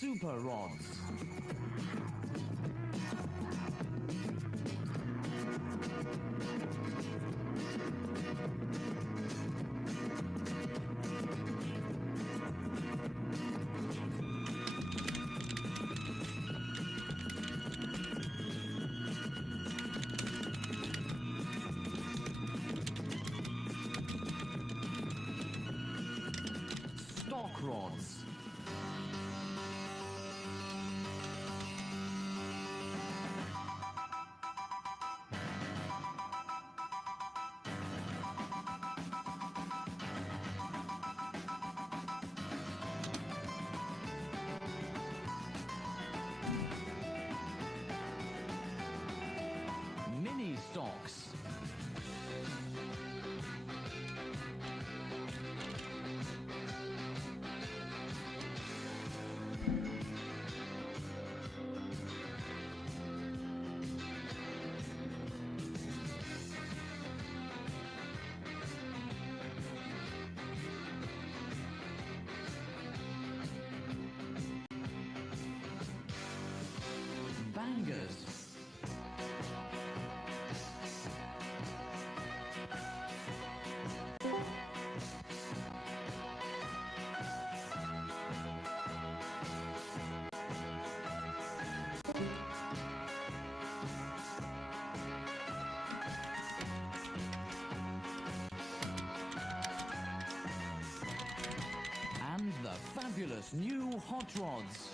Super rods. Stock rods. Mini stocks. Bangers. And the fabulous new hot rods.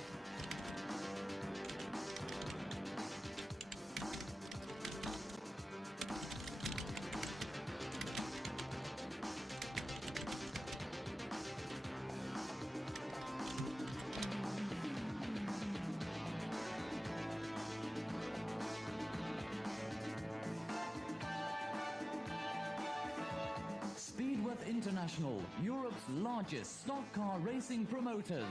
International, Europe's largest stock car racing promoters.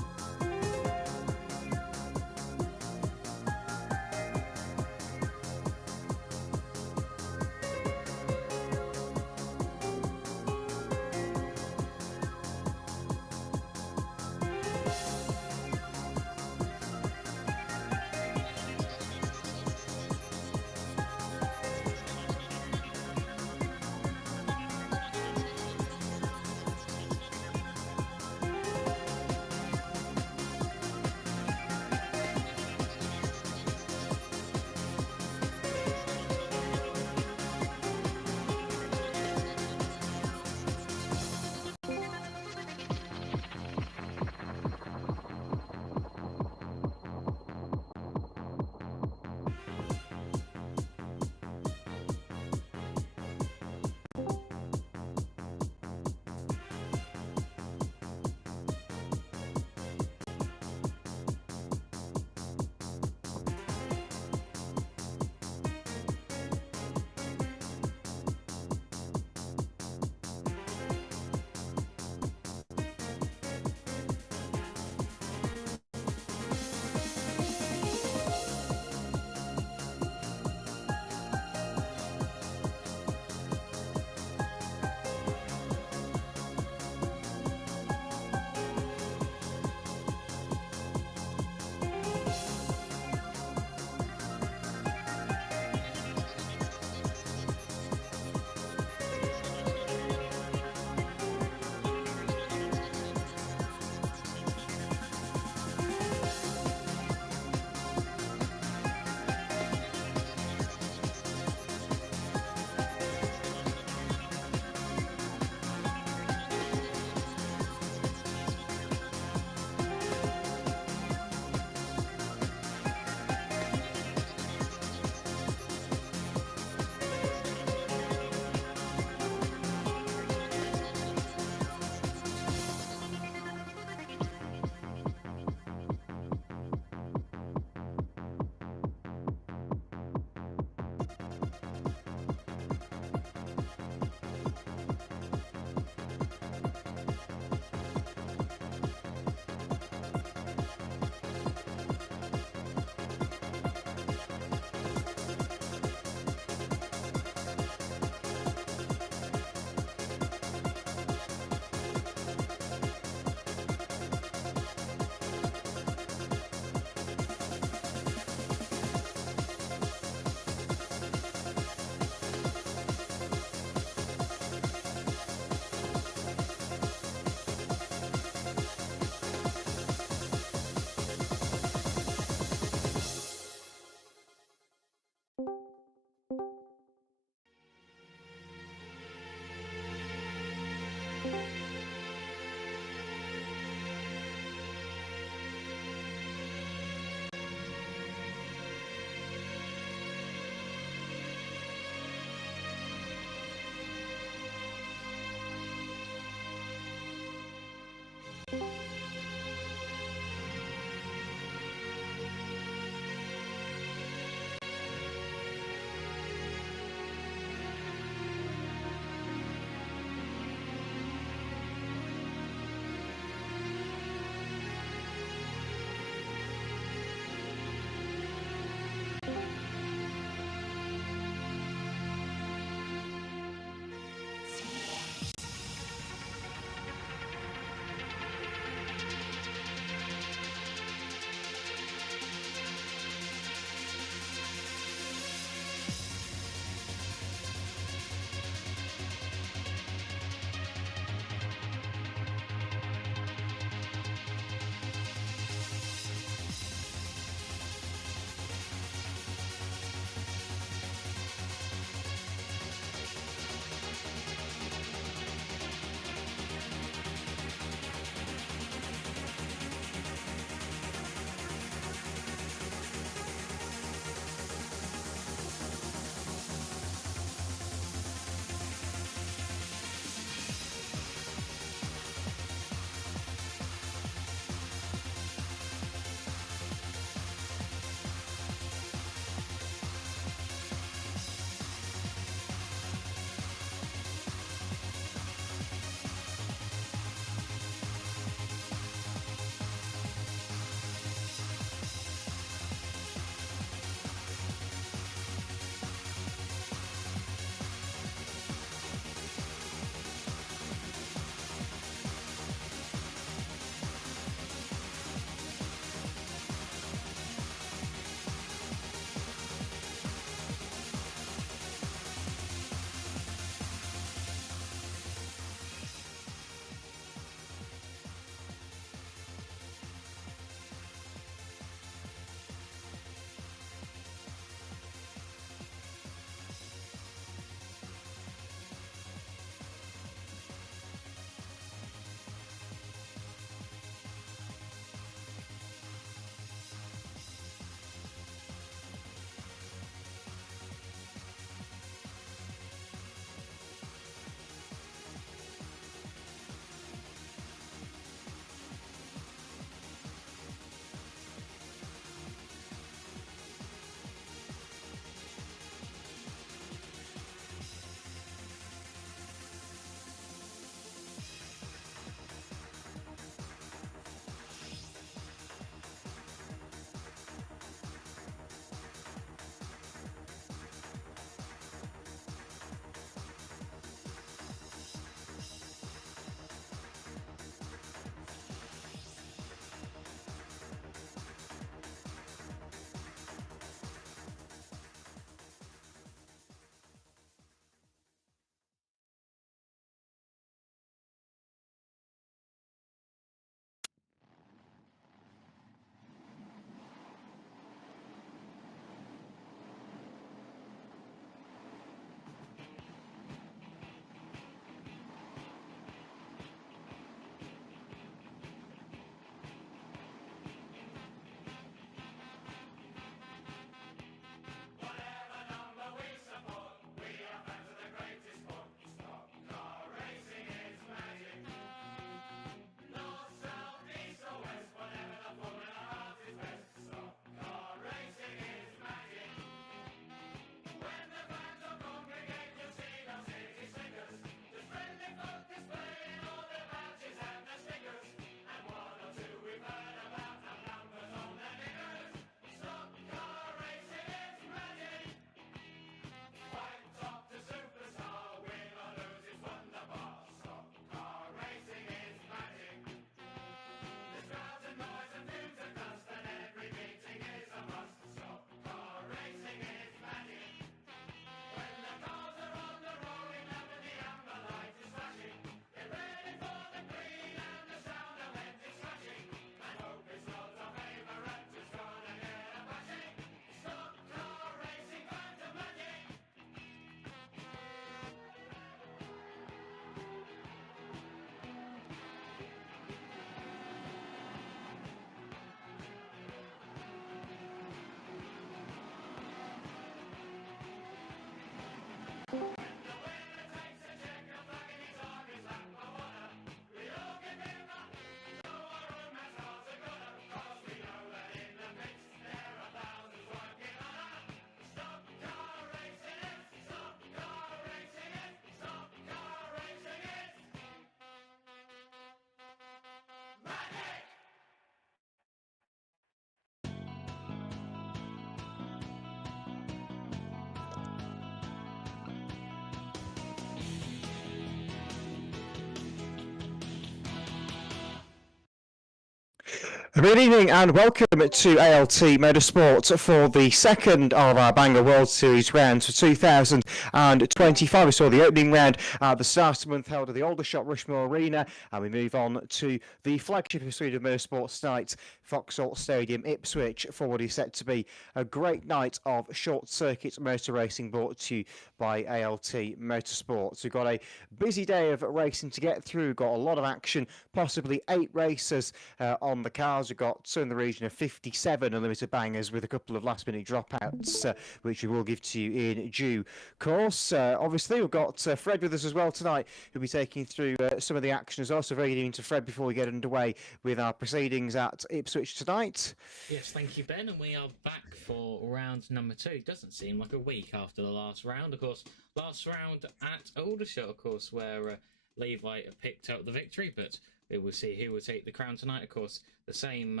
Good evening and welcome to ALT Motorsports for the second of our Bangor World Series rounds for 2025. We saw the opening round at the start of the month held at the Aldershot Rushmore Arena, and we move on to the flagship of Sweden Motorsports tonight, Vauxhall Stadium, Ipswich, for what is set to be a great night of short circuit motor racing brought to you by ALT Motorsports. We've got a busy day of racing to get through, got a lot of action, possibly 8 racers on the cars. We've got in the region of 57 unlimited bangers with a couple of last minute dropouts, which we will give to you in due course. Obviously, we've got Fred with us as well tonight, who'll be taking through some of the action as well. So very good evening to Fred before we get underway with our proceedings at Ipswich tonight. Yes, thank you, Ben, and we are back for round number 2. It doesn't seem like a week after the last round, of course. Last round at Aldershot, of course, where Levi picked up the victory, but we will see who will take the crown tonight. Of course, the same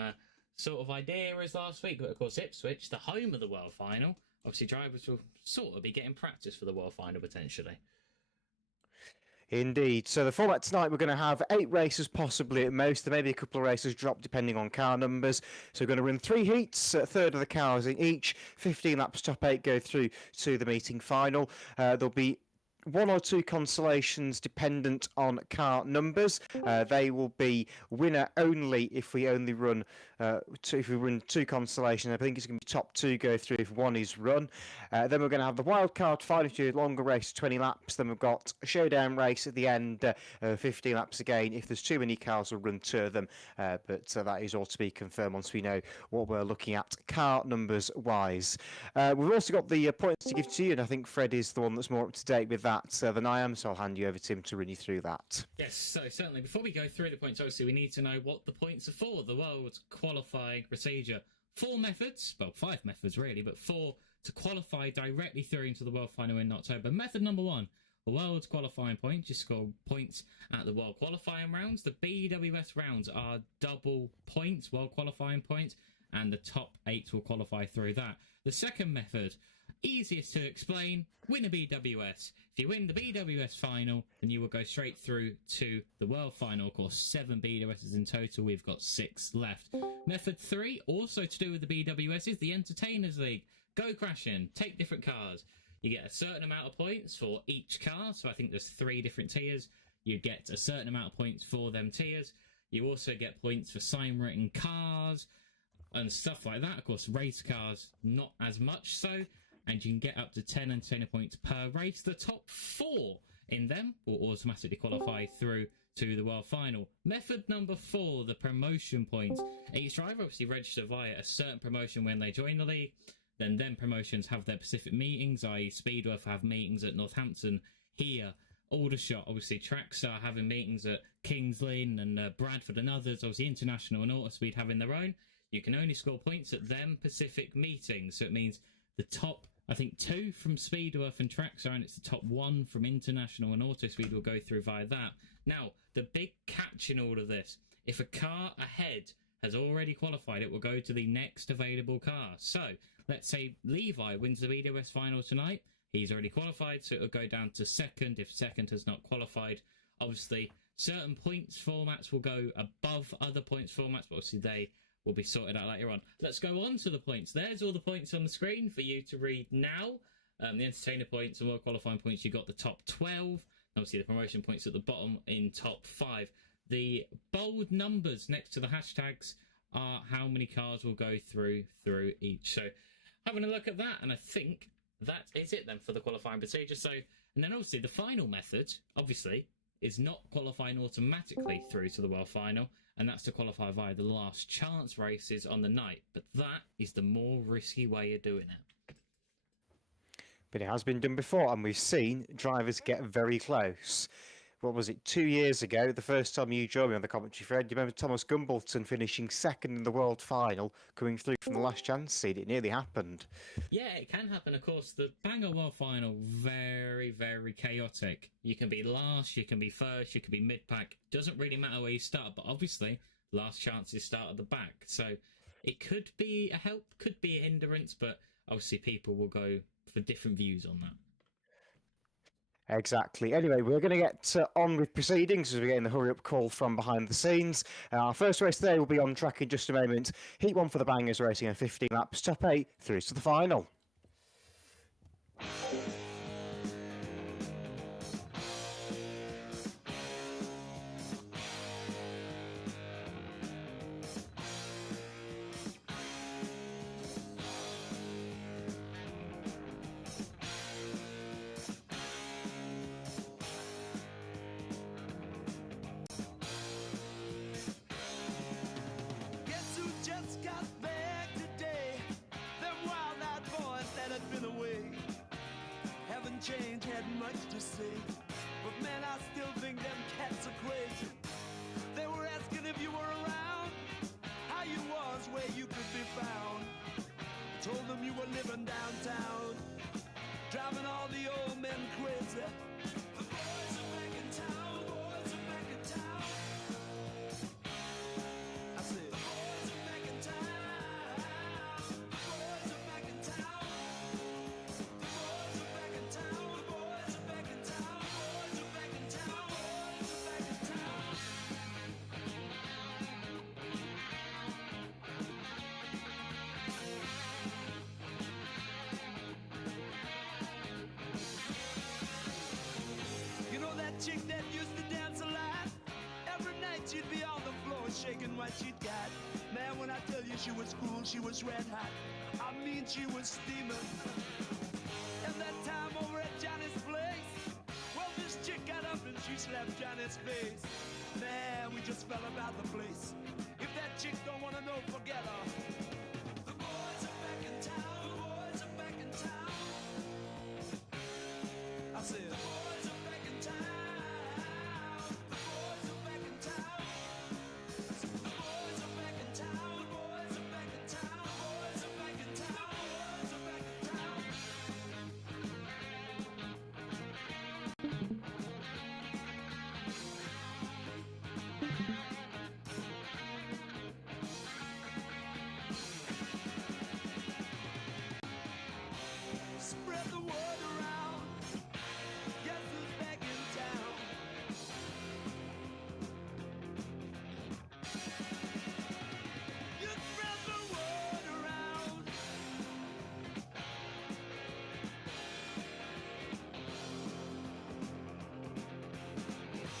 sort of idea as last week, but of course Ipswich, the home of the World Final. Obviously, drivers will sort of be getting practice for the World Final potentially. Indeed. So the format tonight, we're going to have 8 races possibly at most. There may be a couple of races drop depending on car numbers. So we're going to run 3 heats, a third of the cars in each. 15 laps, top 8 go through to the meeting final. There'll be 1 or 2 consolations dependent on car numbers. They will be winner only if we only run if we run 2 consolations. I think it's going to be top 2 go through if 1 is run. Then we're going to have the wild card final, to a longer race, 20 laps. Then we've got a showdown race at the end, 15 laps again. If there's too many cars, we'll run 2 of them. But that is all to be confirmed once we know what we're looking at car numbers wise. We've also got the points to give to you, and I think Fred is the one that's more up to date with that than I am, so I'll hand you over to him to run you through that. Yes, so certainly before we go through the points, obviously we need to know what the points are for. The world qualifying procedure, 4 methods, well 5 methods really, but 4 to qualify directly through into the World Final in October. Method number 1, the world qualifying point, you score points at the world qualifying rounds. The BWS rounds are double points, world qualifying points, and the top 8 will qualify through that. The second method, easiest to explain, win a BWS. If you win the BWS final, then you will go straight through to the World Final. Of course, 7 BWSs in total. We've got 6 left. Method 3, also to do with the BWS, is the Entertainers League. Go crashing, take different cars. You get a certain amount of points for each car. So I think there's 3 different tiers. You get a certain amount of points for them tiers. You also get points for sign-written cars and stuff like that. Of course, race cars, not as much so. And you can get up to 10 entertainer points per race. The top 4 in them will automatically qualify through to the World Final. Method number 4, the promotion points. Each driver obviously register via a certain promotion when they join the league. Then them promotions have their specific meetings, i.e. Speedworth have meetings at Northampton, here, Aldershot, obviously Trackstar having meetings at Kings Lynn and Bradford and others, obviously International and Autospeed having their own. You can only score points at them specific meetings, so it means the top, I think 2 from Speedworth and Trackstar, and it's the top 1 from International and Autospeed will go through via that. Now, the big catch in all of this, if a car ahead has already qualified, it will go to the next available car. So, let's say Levi wins the BWS final tonight. He's already qualified, so it'll go down to second if second has not qualified. Obviously, certain points formats will go above other points formats, but obviously they will be sorted out later on. Let's go on to the points. There's all the points on the screen for you to read now. The entertainer points and world qualifying points, you got the top 12. Obviously, the promotion points at the bottom in top 5. The bold numbers next to the hashtags are how many cars will go through each. So, having a look at that, and I think that is it then for the qualifying procedure. So, and then obviously the final method, obviously, is not qualifying automatically through to the World Final, and that's to qualify via the last chance races on the night. But that is the more risky way of doing it. But it has been done before, and we've seen drivers get very close. What was it, 2 years ago, the first time you joined me on the commentary, Fred? Do you remember Thomas Gumbleton finishing second in the World Final, coming through from the last chance seed? It nearly happened. Yeah, it can happen. Of course, the Bangor World Final, very, very chaotic. You can be last, you can be first, you can be mid-pack. Doesn't really matter where you start, but obviously, last chances start at the back. So it could be a help, could be a hindrance, but obviously people will go for different views on that. Exactly. Anyway, we're going to get on with proceedings as we're getting the hurry-up call from behind the scenes. Our first race today will be on track in just a moment. Heat 1 for the Bangers racing at 15 laps. Top 8 through to the final. Change had much to say, but man, I still think them cats are crazy. They were asking if you were around, how you was, where you could be found. I told them you were living downtown, driving all the old men crazy. The boys are back in town, boys are back in town. I said, the boys are back in town, the boys are back in town. Chick that used to dance a lot, every night she'd be on the floor shaking what she'd got. Man, when I tell you she was cool, she was red hot. I mean, she was steaming. And that time over at Johnny's place, well, this chick got up and she slapped Johnny's face. Man, we just fell about the place. If that chick don't wanna know, forget her. The boys are back in town, the boys are back in town. I said, the boys are back in town. Spread the word around. Guess who's back in town? You spread the word around.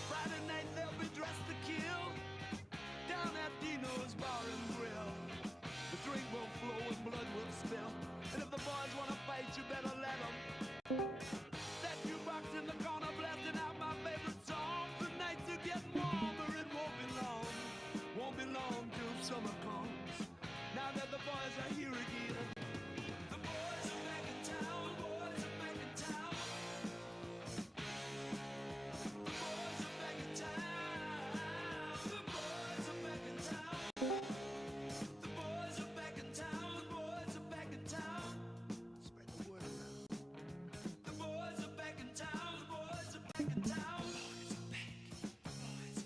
Friday night they'll be dressed to kill down at Dino's Bar and Grill. The drink will flow and blood will spill. And if the boys wanna fight, you better let them. That jukebox in the corner blasting out my favorite song. The nights are getting warmer, it won't be long. Won't be long till summer comes. Now that the boys are here again. The boys are back in town, boys are back in town. The boys are back in town. The boys are back in town. The boys are back in town. The boys are back in town. Spread the word around. The boys are back in town. The boys are back in town. The boys are back.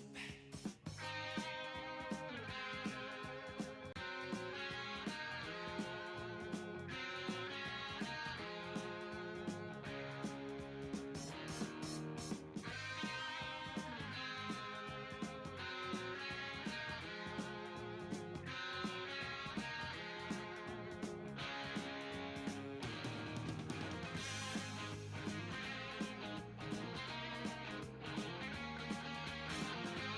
The boys are back.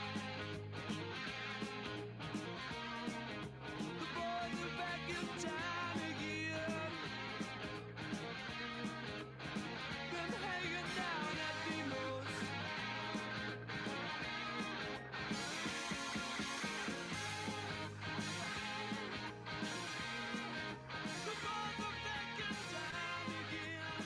The boys are back in town again. Been hanging down at Dino's. The boys are back in town again.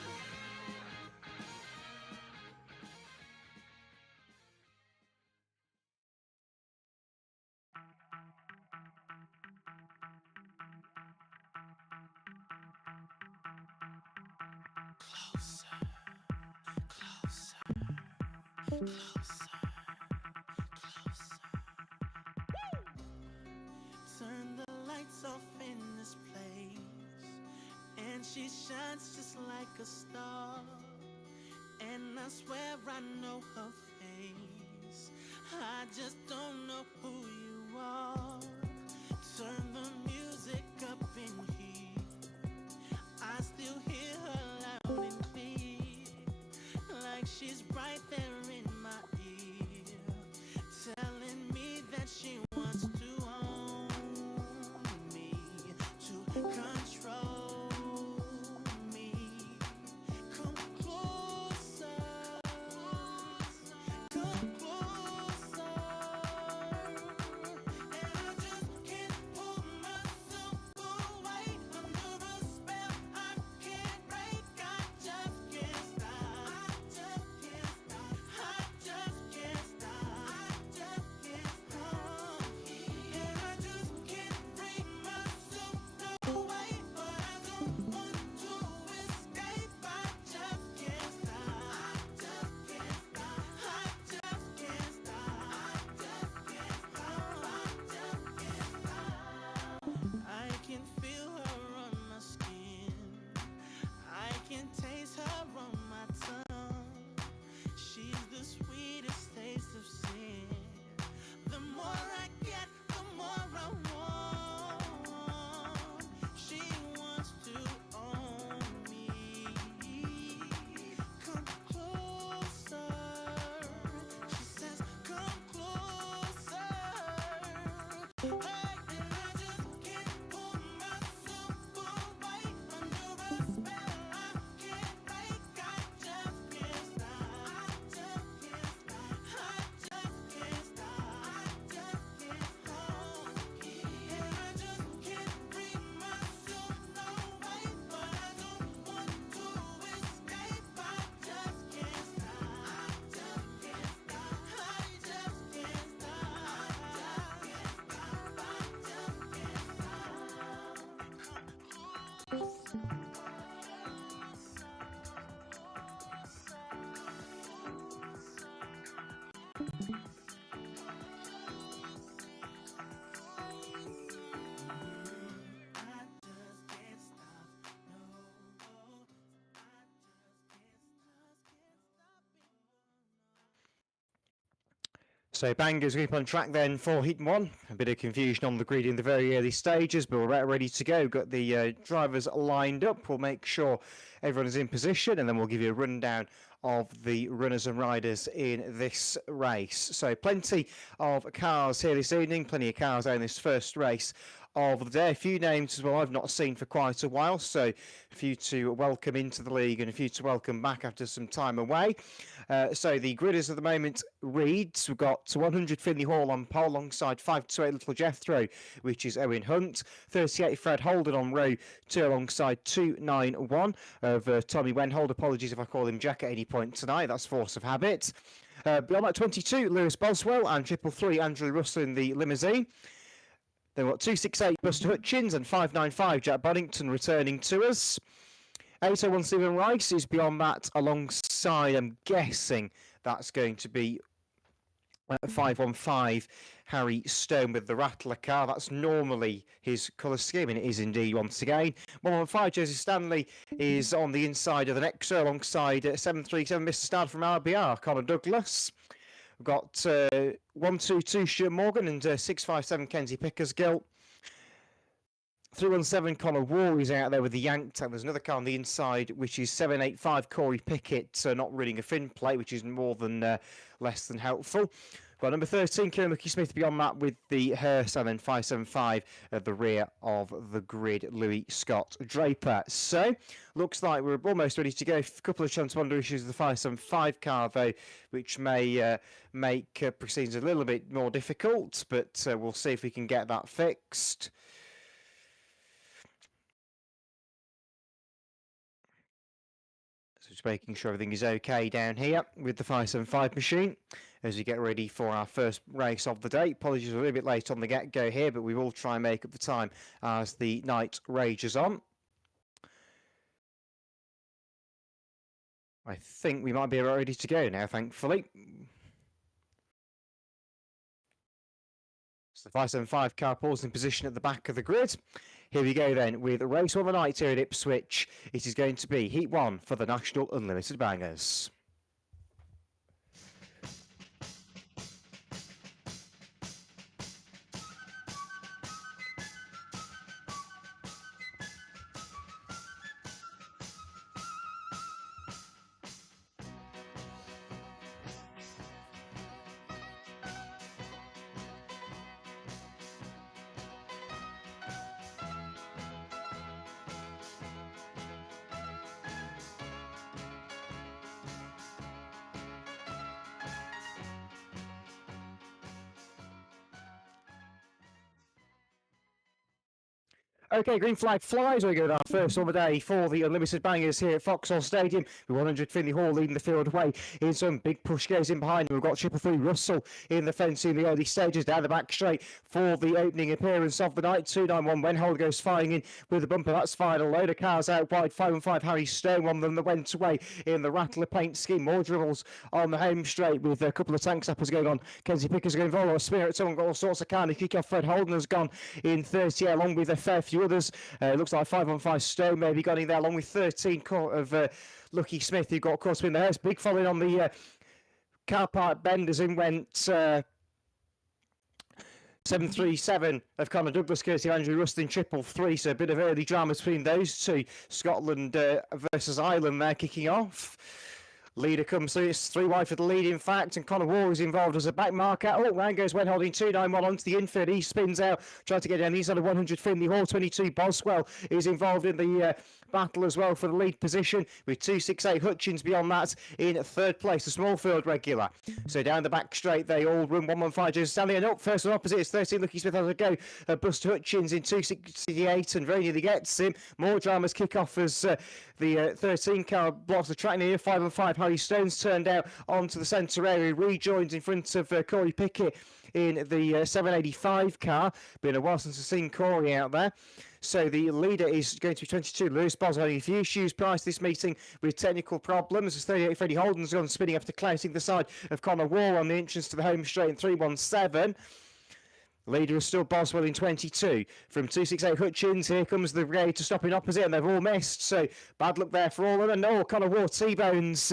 Turn the lights off in this place, and she shines just like a star. And and I swear I know her face. I just don't know who you are. Turn the music up in here. I still hear her loud and clear, like she's right there in my ear, telling me that she wants to own me, to control me. Come closer, come closer. And I just can't pull myself away under a spell I can't break. I just can't stop. I just can't stop. I just can't stop. I just can't stop. And I just can't bring myself away, but I don't want to escape. I just can't stop. I just can't stop. I just can't stop. I just can't stop. I just can't stop. I can feel her on my skin. I can taste her on my tongue. She's the sweetest taste of sin. The more I get, the more I want. She wants to own me. Come closer. She says, come closer. Hey, and I just can't pull myself away under a spell I can't break. I just can't stop. I just can't stop. I just can't stop. I just can't stop. And I just can't bring myself away, but I don't want to escape. I just can't stop. I just can't stop. I just can't stop. I just can't stop. I just can't stop. So bangers keep on track then for Heat 1. A bit of confusion on the grid in the very early stages, but we're ready to go. Got the drivers lined up. We'll make sure everyone is in position, and then we'll give you a rundown of the runners and riders in this race. So plenty of cars here this evening, plenty of cars out in this first race of the day. A few names as well I've not seen for quite a while, so a few to welcome into the league and a few to welcome back after some time away. So the gridders at the moment reads, we've got 100 Finley Hall on pole alongside 528 Little Jethro, which is Owen Hunt. 38 Fred Holden on row 2 alongside 291 of Tommy Wenhold. Apologies if I call him Jack at any point tonight, that's force of habit. Beyond that 22 Lewis Boswell and 333 Andrew Russell in the limousine. Then we've got 268 Buster Hutchins and 595 Jack Boddington returning to us. 801 Stephen Rice is beyond that alongside, I'm guessing that's going to be 515 Harry Stone with the Rattler car. That's normally his colour scheme, and it is indeed once again. 115 Jersey Stanley is on the inside of the Nexo alongside 737 Mr. Stad from RBR, Conor Douglas. We've got 122 Stuart Morgan and 657 Kenzie Pickersgill. 317 Connor War is out there with the Yanked, and there's another car on the inside which is 785 Corey Pickett, not running a fin plate, which is more than less than helpful. Got number 13 Kieran McKee-Smith beyond that with the hearse, and then 575 at the rear of the grid, Louis Scott Draper. So looks like we're almost ready to go. A couple of transponder issues with the 575 car though, which may make proceedings a little bit more difficult, but we'll see if we can get that fixed. So just making sure everything is okay down here with the 575 machine as we get ready for our first race of the day. Apologies, we're a little bit late on the get-go here, but we will try and make up the time as the night rages on. I think we might be ready to go now, thankfully. So the 575 car pulls in position at the back of the grid. Here we go then with race 1 of the night here at Ipswich. It is going to be Heat 1 for the National Unlimited Bangers. Okay, green flag flies. We go to our first of the day for the Unlimited Bangers here at Vauxhall Stadium. With 100 Finley Hall leading the field away. In some big push goes in behind him. We've got 333 Russell in the fence in the early stages. Down the back straight for the opening appearance of the night. 291 Wenhold goes flying in with the bumper. That's fired. A load of cars out wide. 515 Harry Stone, one of them that went away in the Rattler paint scheme. More dribbles on the home straight with a couple of tank sappers going on. Kenzie Pickers going involved. A Spirit, someone got all sorts of kind of kick off. Fred Holden has gone in 30 along with a fair few others. It looks like 515 Stone maybe got in there along with 13 of Lucky Smith, who got caught up in the hearse. Big following on the car park benders in went 737 of Conor Douglas, courtesy of Andrew Rustin, 333. So a bit of early drama between those two. Scotland versus Ireland there kicking off. Leader comes through, it's 3 wide for the lead, in fact, and Conor Wall is involved as a back marker. Oh, round goes when holding 291 onto the infield. He spins out, trying to get down. He's on a 100 Finley Hall. 22 Boswell is involved in the battle as well for the lead position, with 268 Hutchins beyond that in third place, the Smallfield regular. So down the back straight, they all run 115 Jason Stanley, and up first one opposite is 13 Lucky Smith has a go. Buster Hutchins in 268 and very nearly gets him. More dramas kick off as the 13 car blocks the track near 5 and 5. Harry Stone's turned out onto the centre area, rejoins in front of Corey Pickett in the 785 car. Been a while since I've seen Corey out there. So the leader is going to be 22. Lewis Bos having a few issues prior to this meeting with technical problems. As 38 Freddie Holden's gone spinning after clouting the side of Conor Wall on the entrance to the home straight in 317. Leader is still Boswell in 22. From 268 Hutchins, here comes the brigade to stop in opposite, and they've all missed. So bad luck there for all of them. And no, Conor Wall T-bones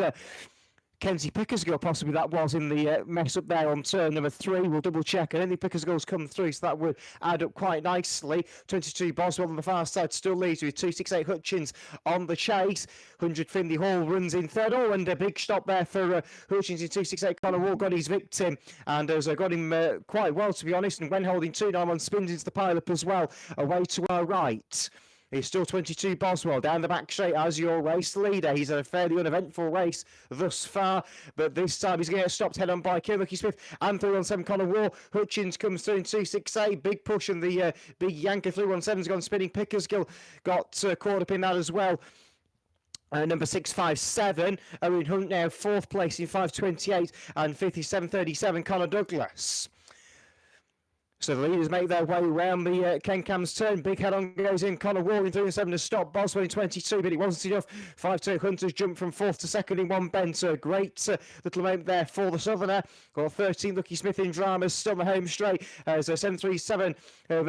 Kenzie Pickersgill, possibly that was in the mess up there on turn number 3. We'll double check. And any Pickersgill's come through, so that would add up quite nicely. 22 Boswell on the far side still leads with 268 Hutchins on the chase. 100 Finley Hall runs in third. Oh, and a big stop there for Hutchins in 268. Conor Wall got his victim and has got him quite well, to be honest. And when holding 291 spins into the pile-up as well, away to our right. He's still 22 Boswell down the back straight as your race leader. He's had a fairly uneventful race thus far, but this time he's going to get stopped head on by Lucky Smith and 317 Conor Wall. Hutchins comes through in 268. Big push, and the big yanker 317's gone spinning. Pickersgill got caught up in that as well. Number 657, Owen Hunt now 4th place in 528, and 5th is 737 Conor Douglas. So the leaders make their way around the Ken Cam's turn. Big head on goes in. Conor Wall in 307 to stop. Boswell in 22, but it wasn't enough. 5-2 Hunters jumped from 4th to 2nd in one bend. So a great little moment there for the Southerner. Got 13 Lucky Smith in dramas, still the home straight. As 737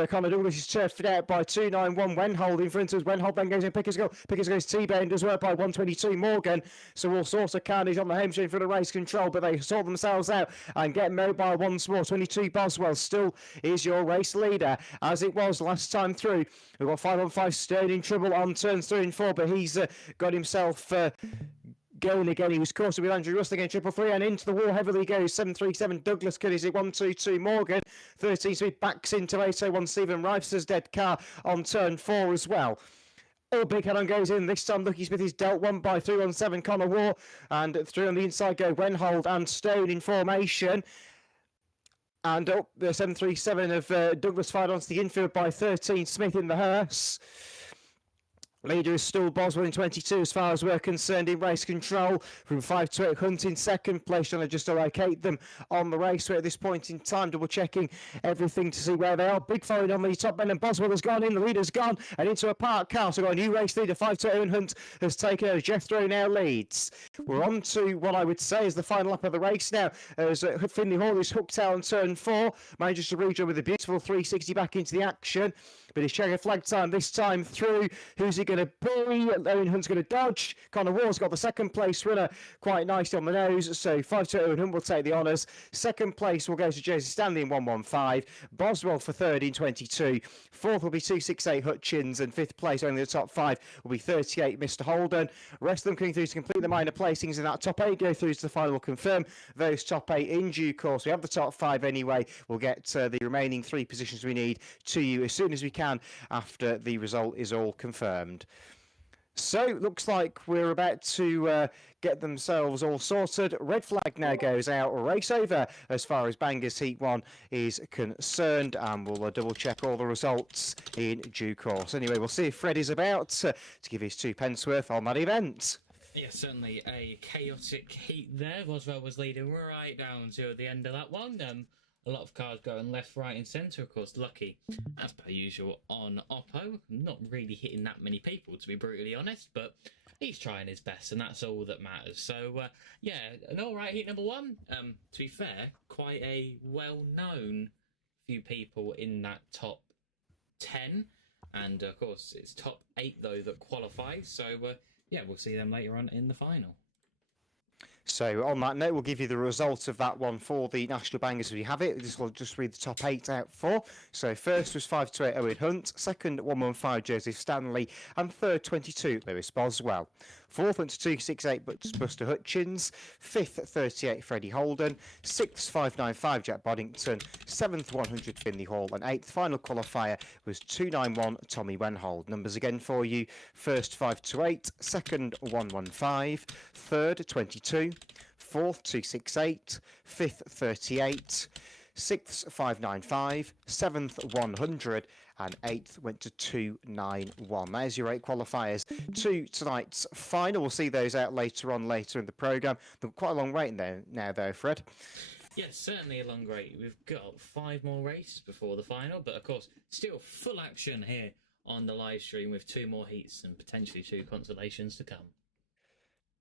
Conor Douglas is turfed out by 291 Wenhold in front of us. Wenhold then goes in Pickersgill. Pickersgill's T-boned as well by 122 Morgan. So all sorts of carnage on the home straight for the race control, but they sort themselves out and get mobile once more. 22 Boswell still is your race leader, as it was last time through. We've got 5-on-5 Stern in trouble on turns 3 and 4, but he's got himself going again. He was caught with Andrew Russell again, 333, and into the wall heavily goes 737 Douglas Cuddies at 122 Morgan. 13 Sweet backs into 801 Stephen Rife's dead car on turn 4 as well. All big head on goes in. This time Lucky Smith is dealt one by 317 Conor Wall, and 3 on the inside go Wenhold and Stone in formation. And up the 737 of Douglas fired onto the infield by 13 Smith in the hearse. Leader is still Boswell in 22 as far as we're concerned in race control. From 5 to 8 Hunt in second place, trying to just locate them on the raceway at this point in time, double checking everything to see where they are. Big following on the top end, and Boswell has gone in, the leader's gone, and into a parked car. So we've got a new race leader. 5 to 8 Hunt has taken over. Jethro now leads. We're on to what I would say is the final lap of the race now, as Finley Hall is hooked out on turn 4, manages to rejoin with a beautiful 360 back into the action. But he's checking flag time this time through. Who's he going to be? Owen Hunt's going to dodge. Conor Wall's got the second place runner quite nicely on the nose. So 5-2 Owen Hunt will take the honours. Second place will go to Jason Stanley in 115. Boswell for third in 22. Fourth will be 268 Hutchins. And fifth place, only the top 5, will be 38 Mr. Holden. Rest of them coming through to complete the minor placings in that top 8. Go through to the final. We'll confirm those top 8 in due course. We have the top 5 anyway. We'll get the remaining 3 positions we need to you as soon as we can after the result is all confirmed. So, looks like we're about to get themselves all sorted. Red flag now goes out. Race over as far as Bangers Heat 1 is concerned, and we'll double check all the results in due course. Anyway, we'll see if Fred is about to give his 2 pence worth on that event. Yeah, certainly a chaotic heat there. Roswell was leading right down to the end of that one. A lot of cars going left, right, and centre. Of course, Lucky, as per usual, on Oppo. Not really hitting that many people, to be brutally honest, but he's trying his best, and that's all that matters. So, yeah, an alright heat number 1. To be fair, quite a well-known few people in that top 10. And, of course, it's top 8, though, that qualify. So, yeah, we'll see them later on in the final. So on that note, we'll give you the result of that one for the National Bangers as we have it. This will just read the top 8 out for. So first was 528 Owen Hunt, second 115 Joseph Stanley, and third 22 Lewis Boswell. Fourth went to 268 Buster Hutchins, fifth 38 Freddie Holden, sixth 595 Jack Boddington, seventh 100 Finley Hall, and eighth final qualifier was 291 Tommy Wenhold. Numbers again for you: first 528, second 115, third 22, fourth 268, fifth 38, sixth 595, seventh 100, and eighth went to 291. There's your 8 qualifiers to tonight's final. We'll see those out later in the programme. They're quite a long wait there now, though, Fred. Yes, certainly a long wait. We've got 5 more races before the final, but of course, still full action here on the live stream with 2 more heats and potentially 2 consolations to come.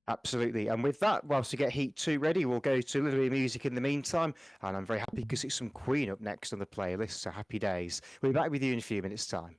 Absolutely. And with that, whilst we get Heat 2 ready, we'll go to a little bit of music in the meantime. And I'm very happy because it's some Queen up next on the playlist, so happy days. We'll be back with you in a few minutes' time.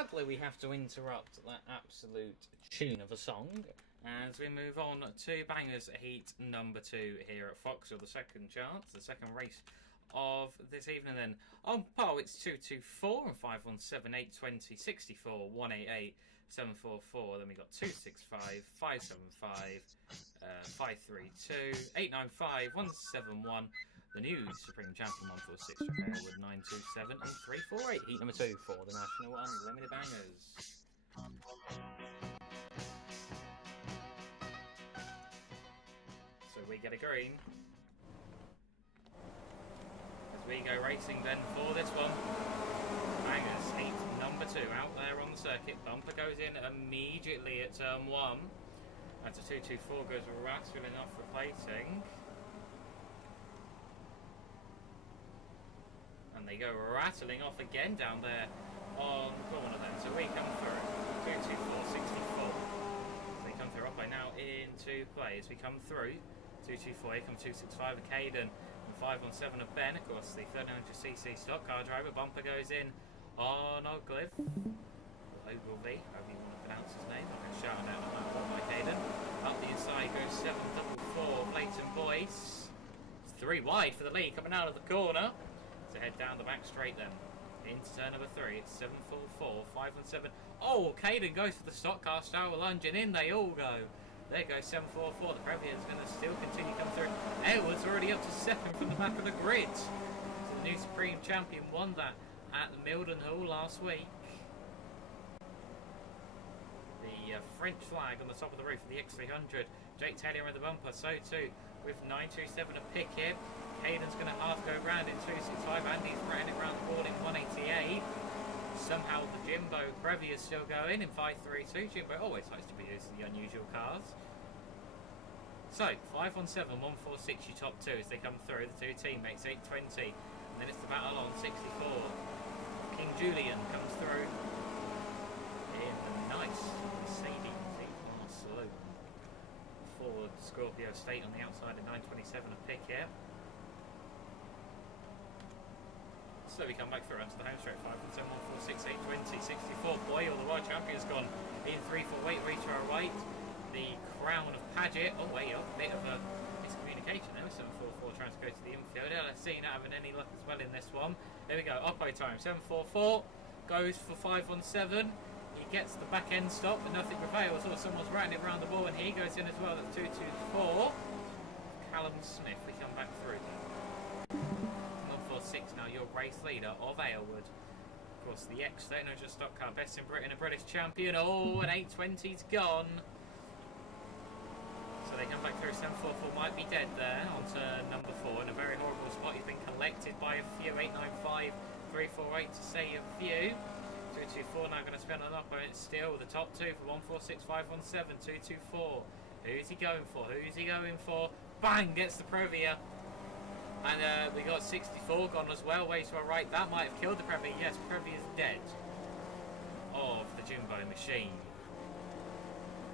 sadly, we have to interrupt that absolute tune of a song as we move on to Bangers Heat number 2 here at Fox, or the second chance, the second race of this evening. Then on pole, it's 224 and 517, 820, 64, 188, 744. Then we got 265, 575, 532, 895, 171. The new Supreme Champion 146 Japan with 927 and 348. Heat number 2 for the National Unlimited Bangers. So we get a green. As we go racing then for this one. Bangers Heat number 2 out there on the circuit. Bumper goes in immediately at turn 1. That's a 224, goes rattling off replacing. And they go rattling off again down there on the corner then. So we come through 224, 64. So they come through up by now into play as we come through 224. Here comes 265 of Caden and 517 of Ben. Of course, the 1300cc stock car driver. Bumper goes in on Ogilvy. Ogilvy, however you want to pronounce his name. I'm going to shout out on that one by Caden. Up the inside goes 744 Blatant Voice. It's 3 wide for the lead coming out of the corner. To head down the back straight then. Into turn number 3. It's 744, 517. Oh, Caden goes for the stock car style lunge, and in they all go. There goes 744. The Previa's going to still continue to come through. Aylward's already up to 2nd from the back of the grid. So the new Supreme Champion won that at the Milden Hall last week. The French flag on the top of the roof of the X300. Jake Taylor in the bumper, so too with 927 a pick here. Hayden's going to half go round in 265. Andy's running it round the ball in 188. Somehow the Jimbo Previa is still going in 532. Jimbo always likes to be using the unusual cars. So 517, 146, you top 2 as they come through. The 2 teammates 820, and then it's the battle on 64. King Julian comes through in the nice Mercedes C-Class Saloon. Ford Scorpio State on the outside of 927 a pick here. So we come back through onto the home straight. 517, 146, 820, 64. Boyle, the world champion's gone in 348. Reach our right. The crown of Paget. Oh, way up. Bit of a miscommunication there. 744 trying to go to the infield. Let's see, not having any luck as well in this one. There we go. Oppo time. 744 goes for 517. He gets the back end stop, but nothing prevails. Or someone's riding it around the ball, and he goes in as well. That's 224. Callum Smith. We come back through. 146 now, your race leader of Aylward. Of course, the X-1300 stock car, best in Britain, a British champion. Oh, an 820's gone. So they come back through. 744 might be dead there onto number 4 in a very horrible spot. He's been collected by a few. 895, 348 to say a few. 224 now going to spin on up, and it's still the top 2 for 146, 517, 224. Who's he going for? Who's he going for? Bang! Gets the Previa. And we got 64 gone as well, way to our right. That might have killed the Previa. Yes, Previa's dead of the Jumbo machine.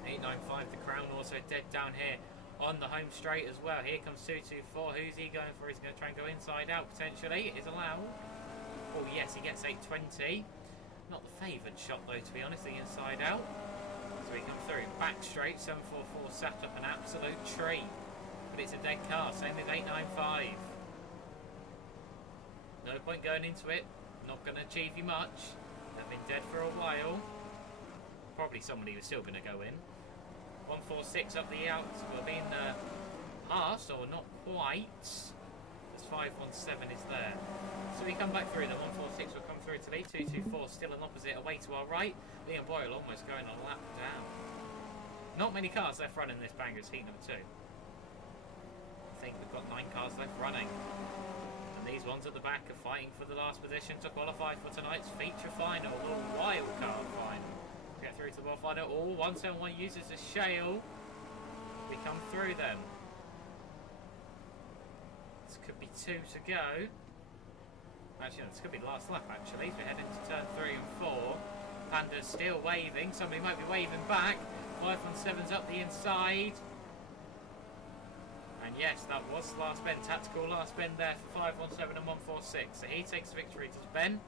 895, the Crown also dead down here on the home straight as well. Here comes 224. Who's he going for? He's going to try and go inside out potentially. It is allowed. Oh yes, he gets 820. Not the favoured shot though, to be honest, the inside out. So he comes through back straight. 744 sat up an absolute tree. But it's a dead car, same as 895. No point going into it, not going to achieve you much. They've been dead for a while. Probably somebody was still going to go in. 146 up the out, well, being passed, or not quite. As 517 is there. So we come back through, the 146 will come through to lead. 224 still an opposite away to our right. Liam Boyle almost going a lap down. Not many cars left running this Bangers Heat number 2. I think we've got 9 cars left running. These ones at the back are fighting for the last position to qualify for tonight's feature final, or wild card final. To get through to the world final, all 171 uses a shale. We come through them. This could be 2 to go. Actually, no, this could be the last lap actually. As we head into turn 3 and 4. Panda's still waving. Somebody might be waving back. 517's up the inside. And yes, that was the last bend, tactical last bend there for 517 and 146. So he takes the victory. Does Ben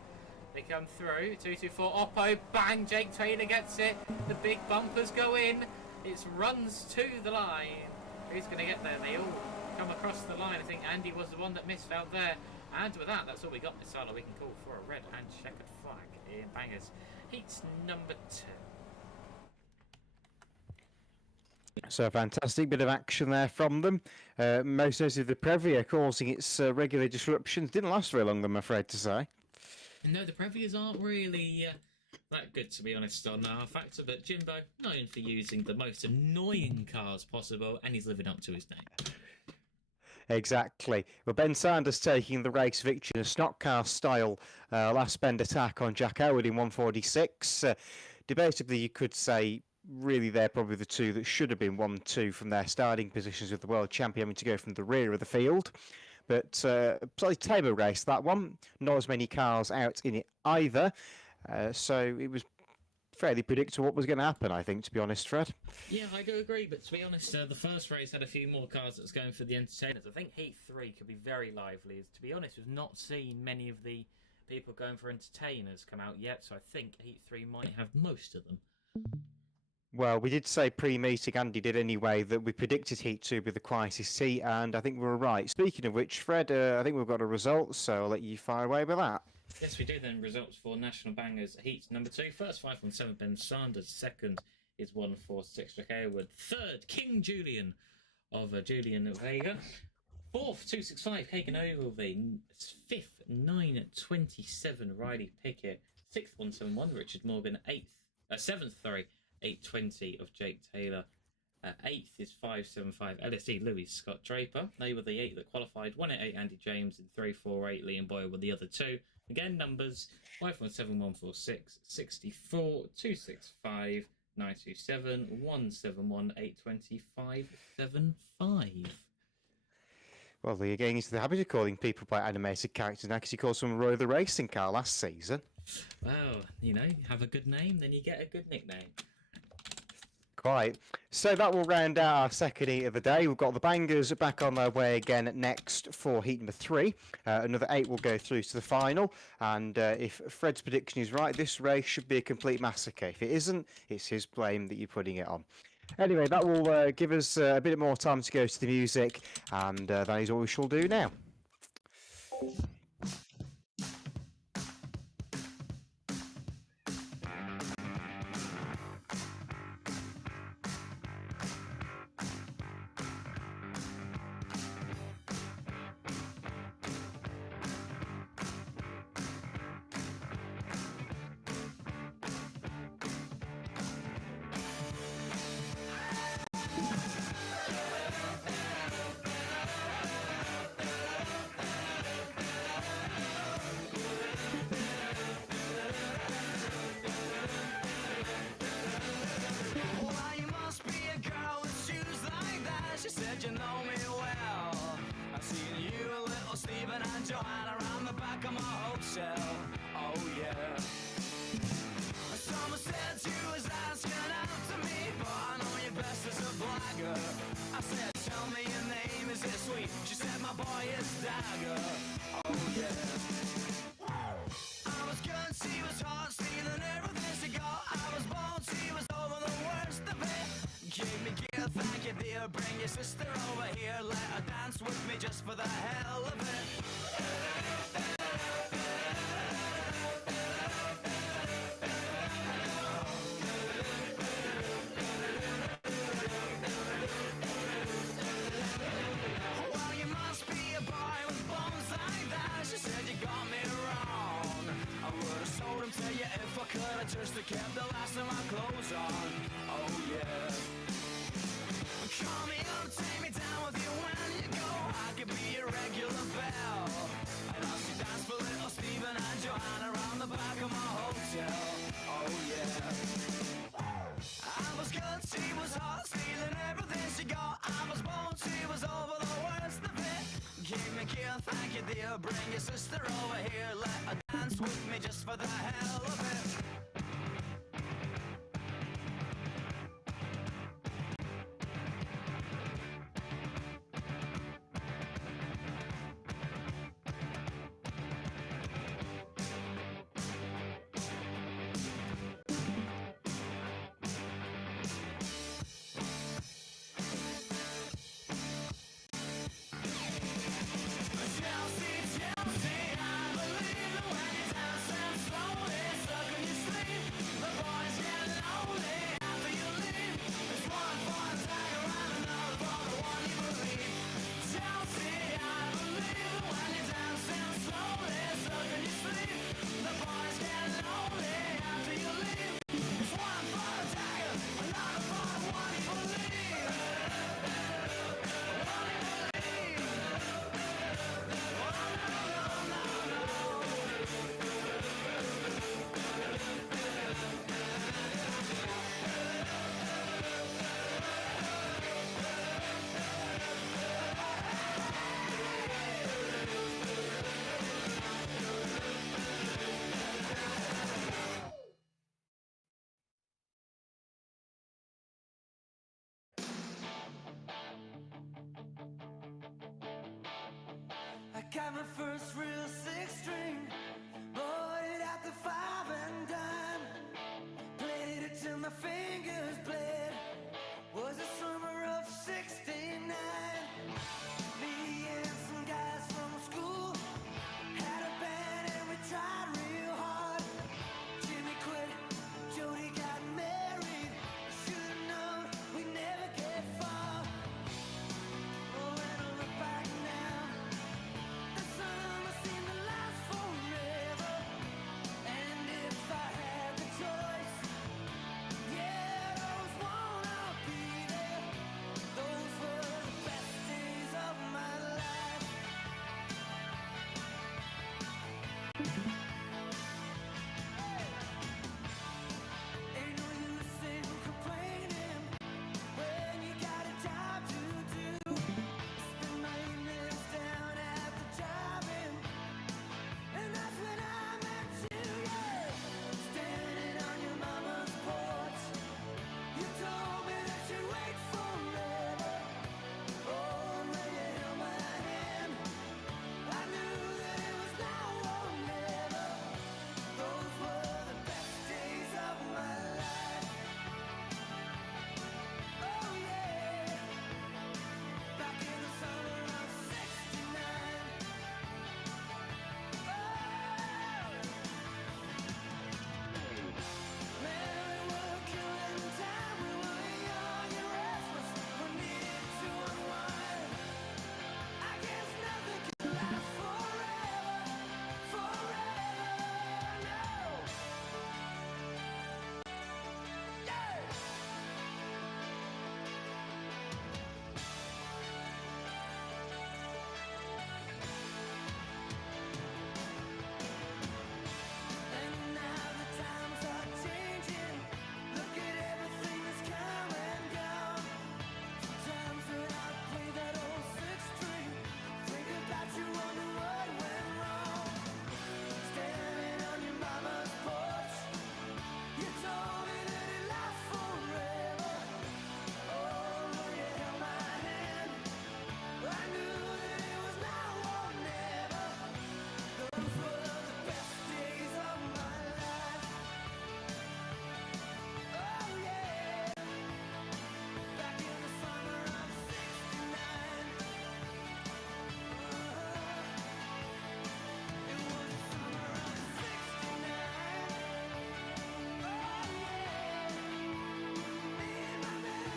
They come through. 224 Oppo. Bang. Jake Taylor gets it. The big bumpers go in. It runs to the line. Who's going to get there? They all come across the line. I think Andy was the one that missed out there. And with that, that's all we got, Miss Sala. We can call for a red and checkered flag in Bangers Heat number 2. So a fantastic bit of action there from them. Most notably the Previa causing its regular disruptions. Didn't last very long, I'm afraid to say. No, the Previas aren't really that good, to be honest, on our factor, but Jimbo, known for using the most annoying cars possible, and he's living up to his name. Exactly. Well, Ben Sanders taking the race victory in a stock car style last bend attack on Jack Howard in 146. Debatably, you could say really they're probably the two that should have been 1-2 from their starting positions, with the world champion having to go from the rear of the field. But slightly tamer race, that one. Not as many cars out in it either. So it was fairly predictable what was going to happen, I think, to be honest, Fred. Yeah, I do agree, but to be honest, the first race had a few more cars that's going for the entertainers. I think Heat 3 could be very lively. To be honest, we've not seen many of the people going for entertainers come out yet, so I think Heat 3 might have most of them. Well, we did say pre-meeting, Andy did anyway, that we predicted Heat 2 with the quietest heat, and I think we were right. Speaking of which, Fred, I think we've got a result, so I'll let you fire away with that. Yes, we do then. Results for National Bangers Heat number 2. First 517 Ben Sanders. Second is 146 Jack Hayward. Third, King Julian of Julian Vega. Fourth, 265 Hagen Ogilvie. Fifth, 927 Riley Pickett. Sixth, 171 Richard Morgan. Seventh, 820 of Jake Taylor. Eighth is 575 LSE Louis Scott Draper. They were the 8 that qualified. 188 Andy James and 348 Liam Boyle were the other 2. Again, numbers 517 146 64 265 927 171 825 75. Well, the again into the habit of calling people by animated characters now, because he called someone Roy the Racing Car last season. Well, have a good name, then you get a good nickname. Quite. So that will round out our second heat of the day. We've got the Bangers back on their way again next for heat number 3. Another 8 will go through to the final. And if Fred's prediction is right, this race should be a complete massacre. If it isn't, it's his blame that you're putting it on. Anyway, that will give us a bit more time to go to the music. And that is what we shall do now. Why you must be a girl with shoes like that? She said you know me well. I've seen you, little Stephen and Joanna around the back of my hotel. Oh yeah. Someone said you was asking out to me, but I know you best as a blagger. I said, tell me your name, is it sweet? She said my boy is Dagger. Oh yeah. I was good, she was hot, stealing everything she got. I was bold, she was over the worst of it. Give me gear, thank you dear. Bring your sister over here, let her dance with me just for the hell of it. Well, you must be a boy with bones like that. She said you got me wrong. I would have sold him to you if I could have just kept the last of my clothes on. Oh yeah. Call me up, take me down with you when you go. I could be your regular belle. And I'll see dance for little Stephen and Joanna around the back of my hotel. Oh yeah. I was good, she was hot, stealing everything she got. I was bold, she was over the worst of it. Give me gear, thank you dear. Bring your sister over here, let her dance with me just for the hell of it. Got my first real six string, bought it at the 5 and dime. Played it till my fingers bled. Was the summer of '69. Me and some guys from school had a band and we tried real hard. Jimmy quit, Jody got married. Should've known we never get far. Oh, when I look back now, the summer seemed to last forever. And if I had the choice, yeah, those wanna be there. Those were the best days of my life. Ain't no use in complaining when you got a job to do. Spend my evenings down at the drive-in, and that's when I met you, yeah. Standing on your mama's porch, you told me that you'd wait forever. Oh, when you held my hand, I knew that it was now or never. Those were the best days of my life. Oh yeah, back in the summer of '69. Man, we were killing time. We were young and restless. We needed to unwind. I guess nothing can last forever, forever, no. Yeah. And now the times are changing. Look at everything that's come and gone. Sometimes when I play that old six string, think about you, wonder what went wrong. Standing on your mama's porch, you told me that it lasts forever. Oh, when you held my hand, I knew that it was now or never. Those were the best days of my life. Oh yeah, back in the summer of '69. It was the summer of '69. Oh yeah, me and my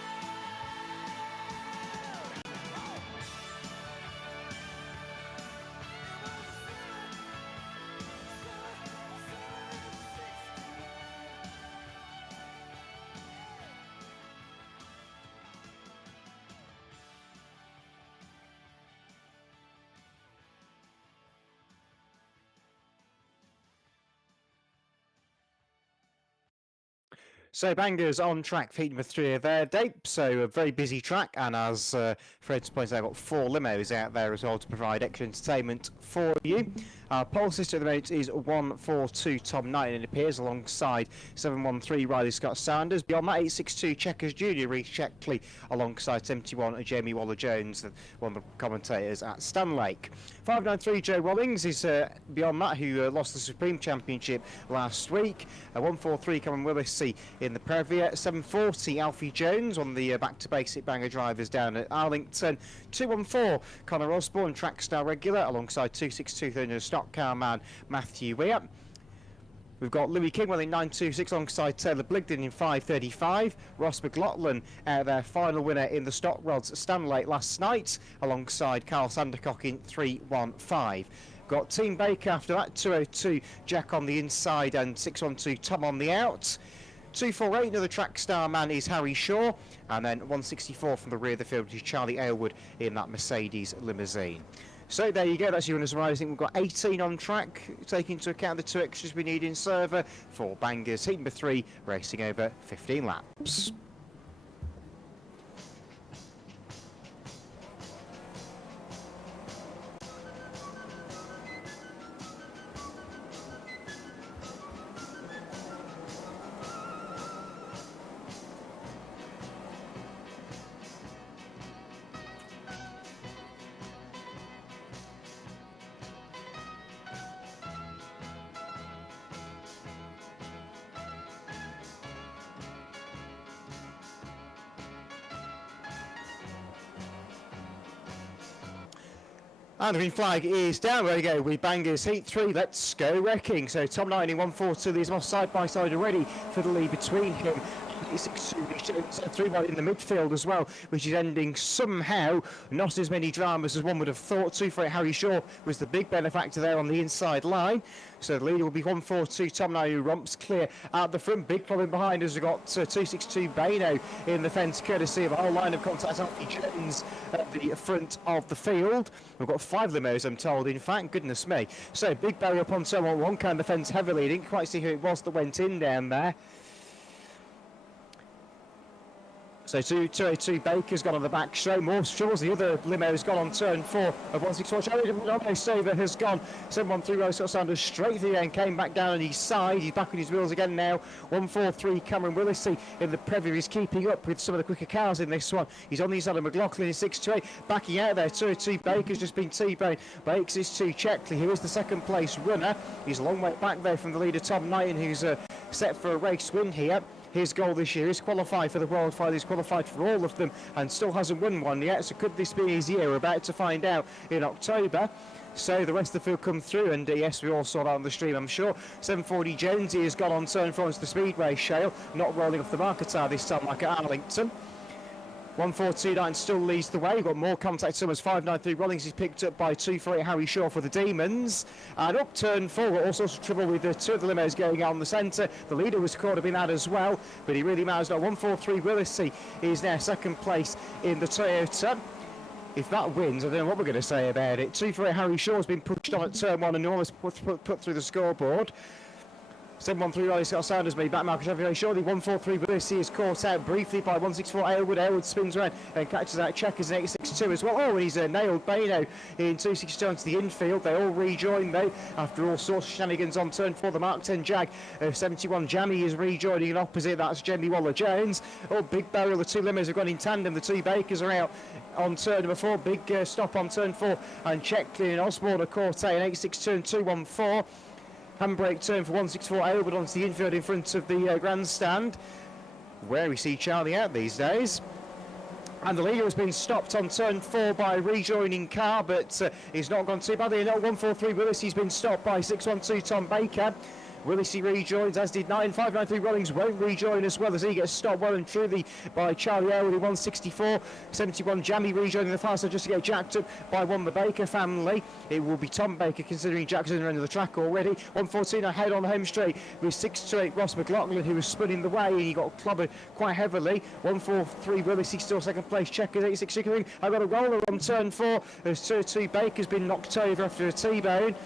baby '69. So Bangers on track for heat number 3 of their day. So a very busy track, and as Fred's points out, I've got 4 limos out there as well to provide extra entertainment for you. Our pole sister at the moment is 142 Tom Knight, and it appears alongside 713 Riley Scott Sanders. Beyond that, 862 Checkers Junior, Reece Checkley, alongside 71 Jamie Waller-Jones, one of the commentators at Stanlake. 593 Joe Rollings is beyond that, who lost the Supreme Championship last week. 143 Cameron Willissey in the Previa. 740 Alfie Jones, on the back to basic banger drivers down at Arlington. 214 Connor Osborne, track star regular, alongside 262 Thunder stock car man Matthew Weir. We've got Louis Kingwell in 926 alongside Taylor Bligden in 535. Ross McLaughlin, their final winner in the stock rods Stanley last night, alongside Carl Sandercock in 315. Got Team Baker after that, 202 Jack on the inside and 612 Tom on the out. 248, another track star man is Harry Shaw, and then 164 from the rear of the field is Charlie Aylward in that Mercedes limousine. So there you go, that's your runners rising. We've got 18 on track, taking into account the 2 extras we need in server for Bangers heat number 3, racing over 15 laps. And the green flag is down. There we go. We Bangers Heat 3. Let's go wrecking. So Tom 9 in 1-4-2. These are side by side already for the lead between him. It's 3-1 in the midfield as well, which is ending somehow. Not as many dramas as one would have thought. 2-for-8 Harry Shaw was the big benefactor there on the inside line. So the leader will be 1-4-2 Tom Nye, who romps clear at the front. Big problem behind us. We've got 2-6-2 Bano in the fence, courtesy of a whole line of contacts. Alfie Jones at the front of the field. We've got 5 limos, I'm told, in fact. Goodness me. So big barrier up on turn 1, kind of fence heavily. Didn't quite see who it was that went in down there. So 202 Baker's gone on the back straight. More struggles. The other limo has gone on turn 4 of 164. Charlie Saver has gone 713 Rose Sanders straight through and came back down on his side. He's back on his wheels again now. 143 Cameron Willissey in the Previa is keeping up with some of the quicker cars in this one. He's on the inside of McLaughlin in 628. Backing out there. 202 Baker's just been T-boned. Bakes is to Checkley, who is the second place runner. He's a long way back there from the leader Tom Knighton, who's set for a race win here. His goal this year is qualified for the World Final. He's qualified for all of them and still hasn't won one yet. So could this be his year? We're about to find out in October. So the rest of the field come through, and yes, we all saw that on the stream, I'm sure. 740 Jonesy has gone on turn 4 into the Speedway Shale, not rolling off the marker tire this time like at Arlington. 1-4-2-9 still leads the way. We've got more contact. Summers 593 Rollins is picked up by 2-for-8 Harry Shaw for the Demons. And up turn 4, got all sorts of trouble with the 2 of the limos going out on the centre. The leader was caught up in that as well, but he really matters not. 1-4-3 Willissey is now second place in the Toyota. If that wins, I don't know what we're going to say about it. 2-for-8 Harry Shaw has been pushed on at turn 1 and almost put through the scoreboard. 713 Riley Scott Sanders made back Marcus Chevrolet shortly. 143 Willissey is caught out briefly by 164 Aylwood. Aylwood spins around and catches out Checkers in 862 as well. Oh, and he's nailed Bano in 262 into the infield. They all rejoin though after all sorts of shenanigans on turn 4. The Mark 10 Jag of 71 Jammy is rejoining in opposite. That's Jamie Waller Jones. Oh, big barrel. The 2 limos have gone in tandem. The 2 Bakers are out on turn number 4. Big stop on turn 4. And Checkley and Osborne are caught out in 862 and 214. Handbrake turn for 164 Aylwood onto the infield in front of the grandstand, where we see Charlie out these days. And the leader has been stopped on turn 4 by a rejoining car, but he's not gone too badly. No, 143 Willissey's been stopped by 612 Tom Baker. Willissey rejoins, as did 9593 Rollins won't rejoin as well as he gets stopped well and truly by Charlie Aylwood in 164. 71 Jammy rejoining the far side just to get jacked up by one of the Baker family. It will be Tom Baker considering Jack's in the end of the track already. 114 ahead on the home straight with 628 Ross McLaughlin, who was spun in the way and he got clobbered quite heavily. 143 Willissey still second place. Checkers 863. I got a roller on turn 4 as 2 Baker's been knocked over after a T-bone.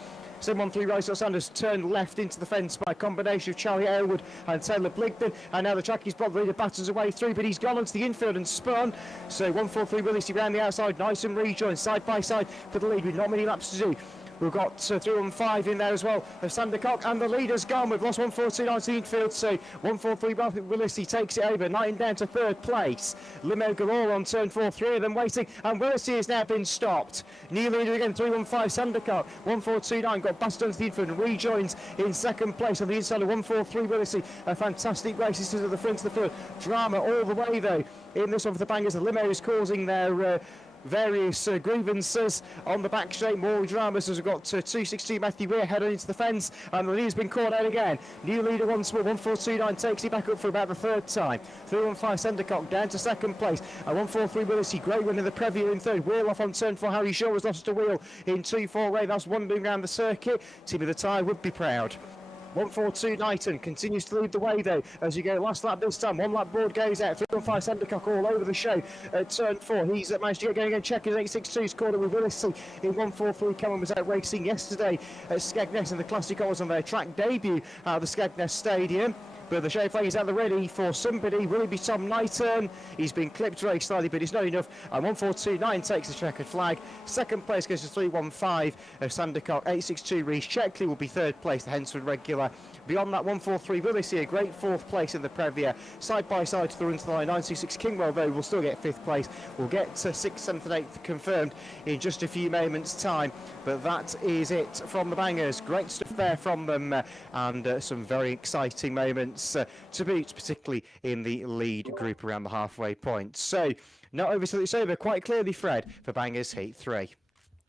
713 Rice Sanders turned left into the fence by a combination of Charlie Aylwood and Taylor Bligden, and now the track is blocked. The leader batters away through, but he's gone onto the infield and spun. So 143 Willissey round the outside, nice and rejoined side by side for the lead with not many laps to do. We've got 315 in there as well of Sandercock, and the leader's gone. We've lost 142 on the infield, so 143 Willissey takes it over, Knighton down to third place. Limo galore on turn 4, 3 of them waiting, and Willissey has now been stopped. New leader again, 315 Sandercock, 1429 got busted onto the infield and rejoins in second place on the inside of 143 Willissey. A fantastic race. This is at the front of the field. Drama all the way though in this one for the Bangers. The limo is causing their various grievances on the back straight. More dramas as we've got 260 Matthew Weir heading into the fence, and the leader's been caught out again. New leader once more. 1429 takes it back up for about the third time. 315 Sandercock down to second place, and 143 Willissey great win in the Preview in third. Wheel off on turn 4. Harry Shaw has lost a wheel in 2-4 That's wandering around the circuit. Team of the Tyre would be proud. 142 Knighton continues to lead the way though as you go last lap this time. 1 lap board goes out. 315 Sandercock all over the show at turn 4. He's managed to get going again. Checkers 862's caught up with Willissey in 143. Cameron was out racing yesterday at Skegness, and the Classic was on their track debut at the Skegness Stadium. But the show flag is at the ready for somebody. Will it be Tom Knighton? He's been clipped very slightly, but it's not enough. And 1429 takes the checkered flag. Second place goes to 315 of Sandercock. 862 Reece Checkley will be third place, the Hensford regular. Beyond that, 143 Willissey, a great fourth place in the Previa. Side by side to the run to the line. 926 Kingwell, though, will still get fifth place. We'll get 6th, 7th, and 8th confirmed in just a few moments' time. But that is it from the Bangers. Great stuff there from them, and some very exciting moments to boot, particularly in the lead group around the halfway point. So, not over till it's over. Quite clearly, Fred, for Bangers Heat 3.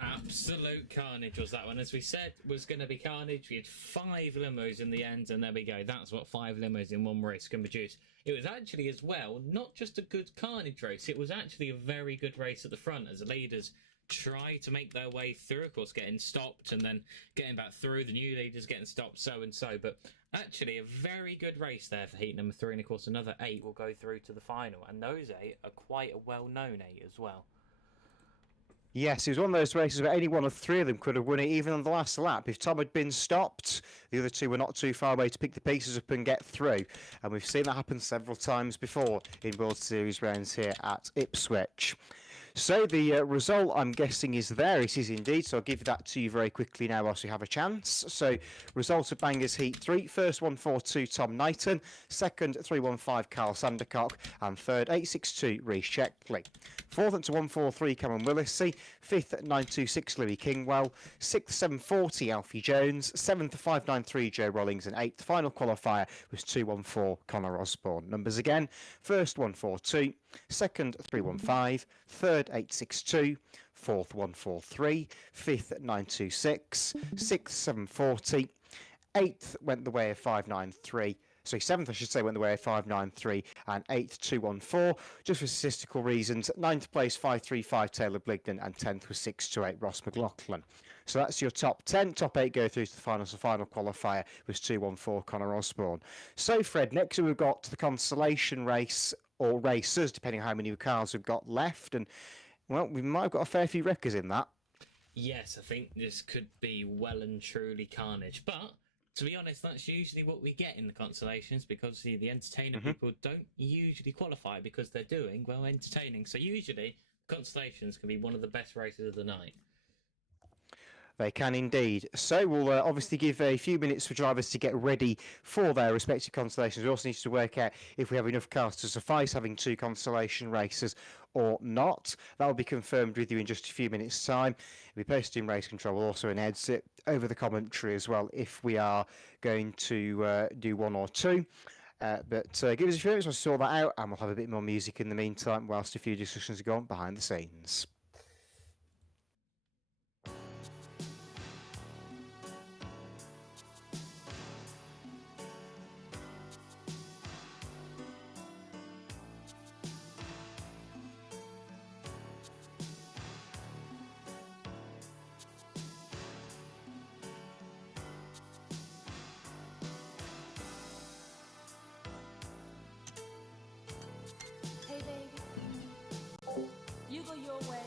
Absolute carnage was that one. As we said, was going to be carnage. We had 5 limos in the end, and there we go. That's what 5 limos in one race can produce. It was actually, as well, not just a good carnage race. It was actually a very good race at the front as the leaders try to make their way through, of course, getting stopped and then getting back through. The new leaders getting stopped, so and so. But actually, a very good race there for heat number 3. And, of course, another 8 will go through to the final. And those 8 are quite a well-known 8 as well. Yes, it was one of those races where any one of 3 of them could have won it, even on the last lap. If Tom had been stopped, the other 2 were not too far away to pick the pieces up and get through. And we've seen that happen several times before in World Series rounds here at Ipswich. So the result, I'm guessing, is there. It is indeed. So I'll give that to you very quickly now whilst we have a chance. So result of Bangers Heat 3. First 1-4-2 Tom Knighton. Second 3-1-5 Carl Sandercock. And third 8-6-2 Reece Checkley. Fourth to 1-4-3 Cameron Willissey. Fifth 9-2-6 Louis Kingwell. Sixth 7-40 Alfie Jones. Seventh 5-9-3 Joe Rollings. And eighth final qualifier was 2-1-4 Connor Osborne. Numbers again. First 1-4-2. Second 3-1-5. Third 8-6-2. Fourth 1-4-3. Fifth 9-2-6. Sixth 7-40. Eighth went the way of 5-9-3. So 7th, I should say, went the way of 5-9-3, and 8th 2-1-4, just for statistical reasons. 9th place 5-3-5 Taylor Bligden, and 10th was 6-8 Ross McLaughlin. So that's your top 10. Top 8 go through to the finals. The final qualifier was 2-1-4 Connor Osborne. So Fred, next we've got the consolation race, or races, depending on how many cars we've got left, and well, we might have got a fair few wreckers in that. Yes, I think this could be well and truly carnage, but to be honest, that's usually what we get in the consolations, because the entertainer people don't usually qualify because they're doing well entertaining. So usually, consolations can be one of the best races of the night. They can indeed. So we'll obviously give a few minutes for drivers to get ready for their respective constellations. We also need to work out if we have enough cars to suffice having 2 constellation races or not. That will be confirmed with you in just a few minutes' time. It'll be posted in Race Control. We'll also announce it over the commentary as well if we are going to do 1 or 2. But give us a few minutes to sort that out, and we'll have a bit more music in the meantime whilst a few discussions go on behind the scenes. Hey baby, you go your way,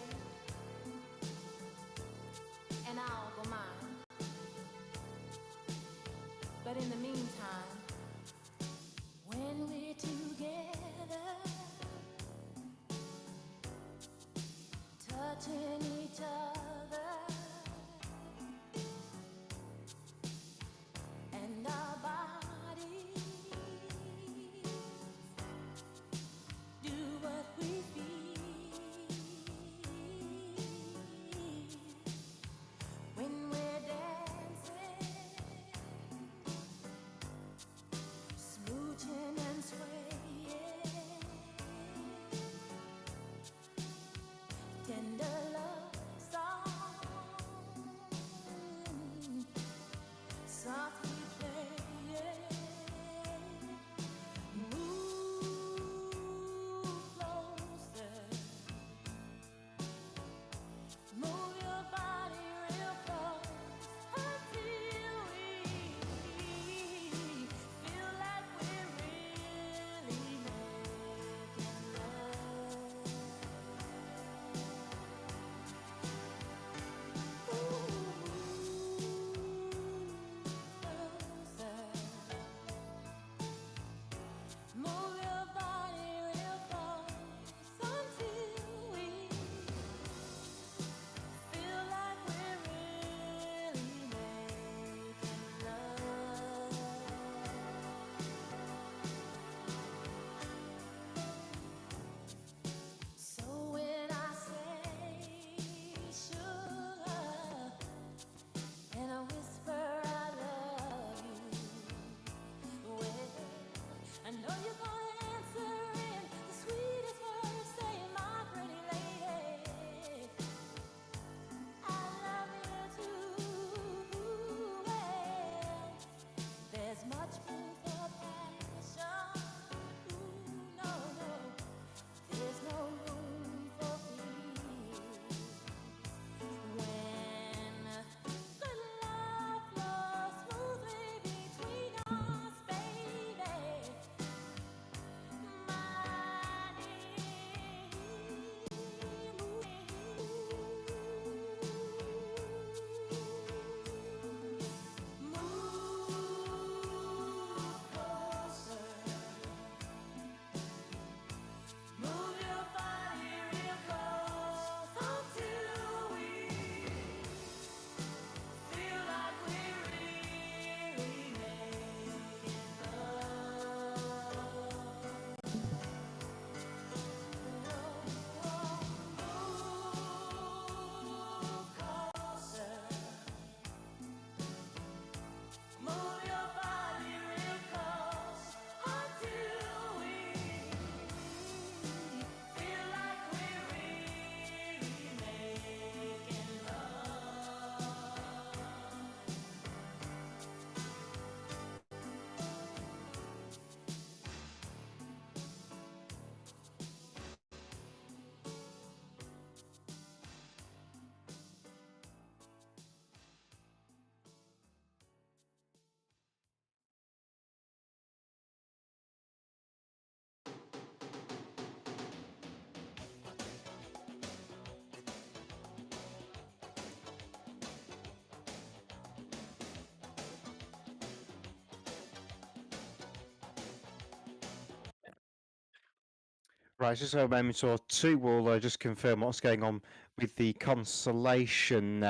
Right, just a moment or two. We'll just confirm what's going on with the consolation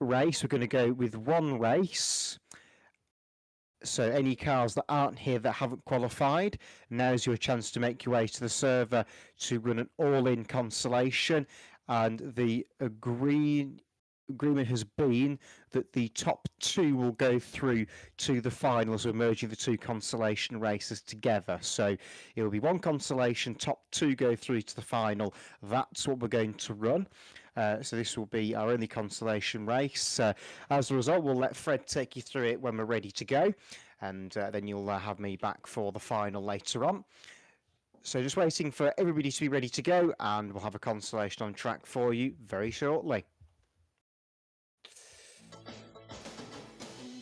race. We're going to go with one race. So any cars that aren't here that haven't qualified, now's your chance to make your way to the server to run an all-in consolation. And the agreement has been that the top two will go through to the finals, so merging the two consolation races together. So it will be one consolation, top two go through to the final. That's what we're going to run. So this will be our only consolation race. As a result, we'll let Fred take you through it when we're ready to go, and then you'll have me back for the final later on. So just waiting for everybody to be ready to go, and we'll have a consolation on track for you very shortly.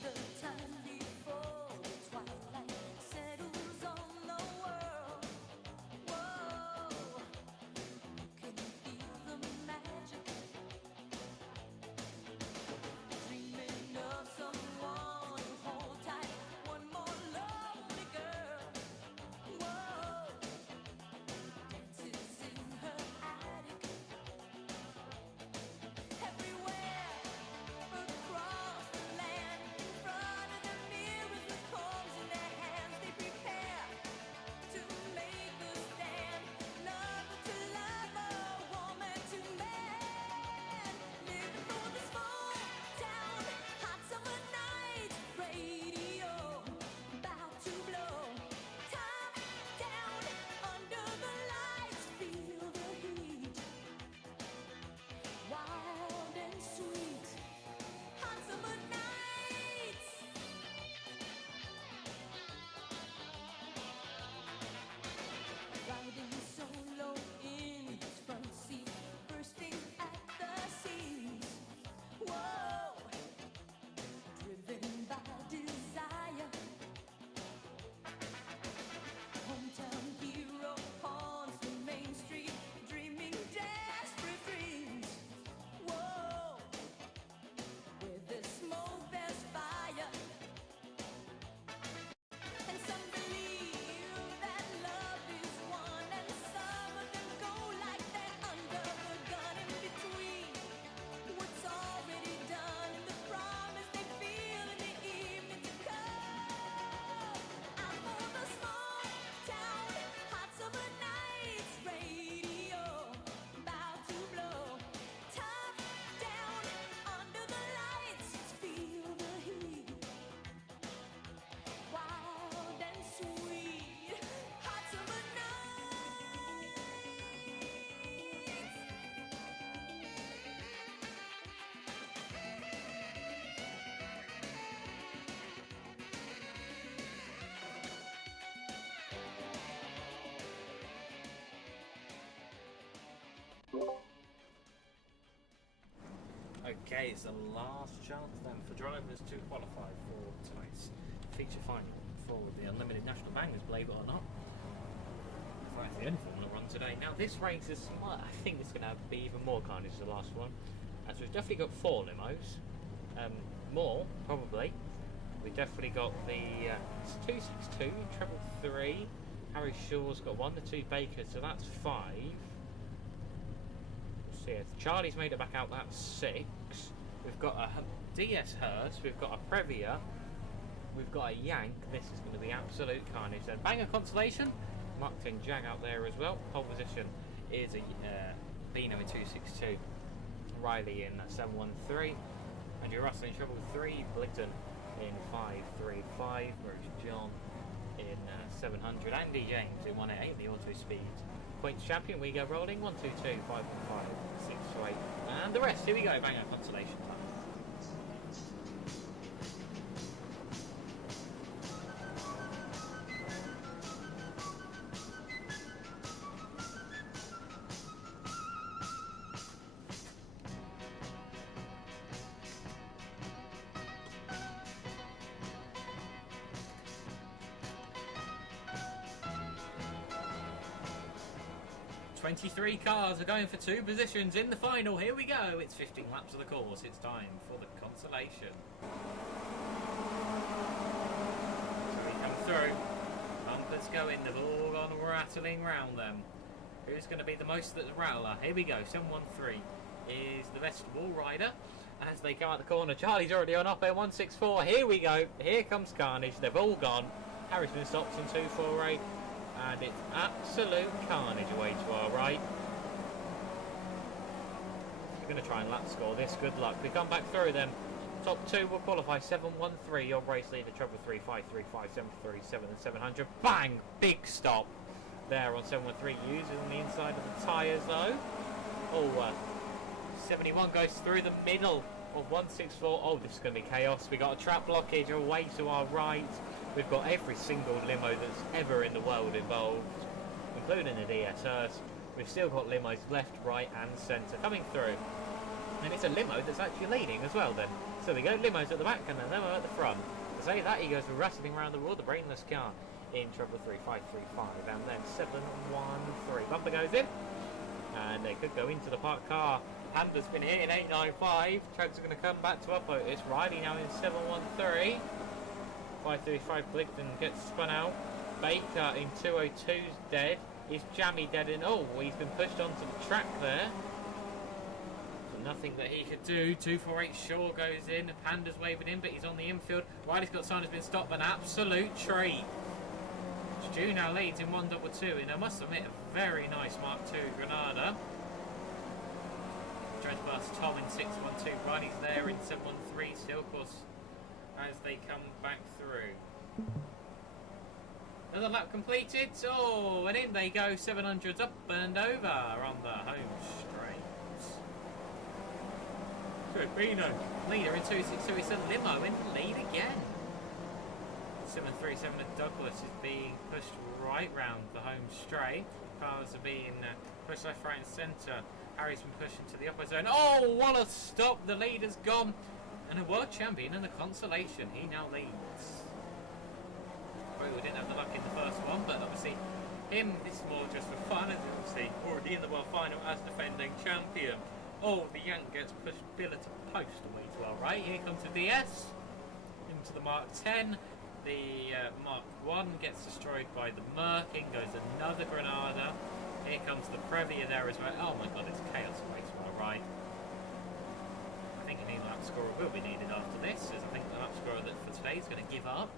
The time before twilight settles on the world. Whoa, can you feel the magic? Dreaming of someone to hold tight, one more lonely girl. Whoa, dances in her attic. Everywhere across the land, in front of the mirrors with combs in their hands, they prepare to make a stand. Lover to lover, woman to man, living for the small town, hot summer nights, radio about to blow. Top down, under the lights, feel the heat, wild and sweet, hot summer nights. Riding solo in his front seat, bursting at the seams. Whoa, driven by desire. Hometown hero haunts the main street, dreaming desperate dreams. Whoa, where there's smoke, there's fire. And some believe that love is one, and some of them go like that under the gun. In between what's already done and the promise they feel in the evening to come. I'm for the small town, hot summer nights, radio about to blow. Top down, under the lights, feel the heat, wild and sweet, hot summer nights. Okay, it's the last chance then for drivers to qualify for tonight's feature final for the Unlimited National Bangers, believe it or not. In fact, it's the only Formula Run today. Now, this race is, well, I think it's going to be even more carnage than the last one. So we've definitely got 4 limos. More, probably. We've definitely got the 262, treble 3. Harry Shaw's got 1, the 2 Bakers, so that's 5. So yeah, Charlie's made it back out, that's 6. We've got a DS Hearst, we've got a Previa, we've got a Yank. This is going to be absolute carnage. Then Banger Consolation, marked in Jag out there as well. Pole position is a Beano in 262, Riley in 713, Andrew Russell in treble 3, Bligton in 535, whereas John in 700, Andy James in 188, the auto speed points champion. We go rolling 1, 2, 2, 5, 1, 5, 6 to 8, and the rest. Here we go. Banger consolation time. Three cars are going for 2 positions in the final. Here we go. It's 15 laps of the course. It's time for the consolation. So we come through. Bumpers laps going. They've all gone rattling round them. Who's going to be the most at the rattler? Here we go. 713 is the vegetable rider. As they come out the corner, Charlie's already on up there. 164. Here we go. Here comes Carnage. They've all gone. Harrison stops on 248. And it's absolute carnage away to our right. We're going to try and lap score this. Good luck. We come back through them. Top two will qualify. 713. Your race leader, Trouble 3, 535, 737 and 700. Bang! Big stop there on 713. Using the inside of the tyres though. Oh, 71 goes through the middle of 164. Oh, this is going to be chaos. We got a trap blockage away to our right. We've got every single limo that's ever in the world involved, including the DSRs. We've still got limos left, right and centre coming through. And it's a limo that's actually leading as well then. So we go limos at the back and a limo at the front. To say that, he goes rattling around the world, the brainless car in Trouble 3, 535 and then 713. Bumper goes in. And they could go into the parked car. Panda's been hit in 895. Trucks are going to come back to up. It's Riley now in 713. 535 Bligton gets spun out. Baker in 202's dead. Is Jammy dead in? Oh, he's been pushed onto the track there. So nothing that he could do. 248 Shaw goes in. Panda's waving in, but he's on the infield. Riley's got sign has been stopped. An absolute treat. Stu now leads in 122 and I must admit a very nice Mark II Granada. Trying to pass Tom in 612. Riley's there in 713 still, of course, as they come back through. Another lap completed. Oh, and in they go. 700s up and over on the home straight. Rubino, leader in 262. It's a limo in the lead again. 737 at Douglas is being pushed right round the home straight. Cars are being pushed left, right and centre. Harry's been pushed into the upper zone. Oh, what a stop! The leader's gone. And a world champion and a consolation. He now leads. Probably didn't have the luck in the first one, but obviously him, this is more just for fun, as obviously already in the world final as defending champion. Oh, the Yank gets pushed pillar to post away to our right. Here comes the DS into the Mark 10. The Mark 1 gets destroyed by the Merc. In goes another Granada. Here comes the Previa there as well. Oh my god, it's chaos away to our right. I think a new lap scorer will be needed after this, as I think the lap scorer that for today is going to give up.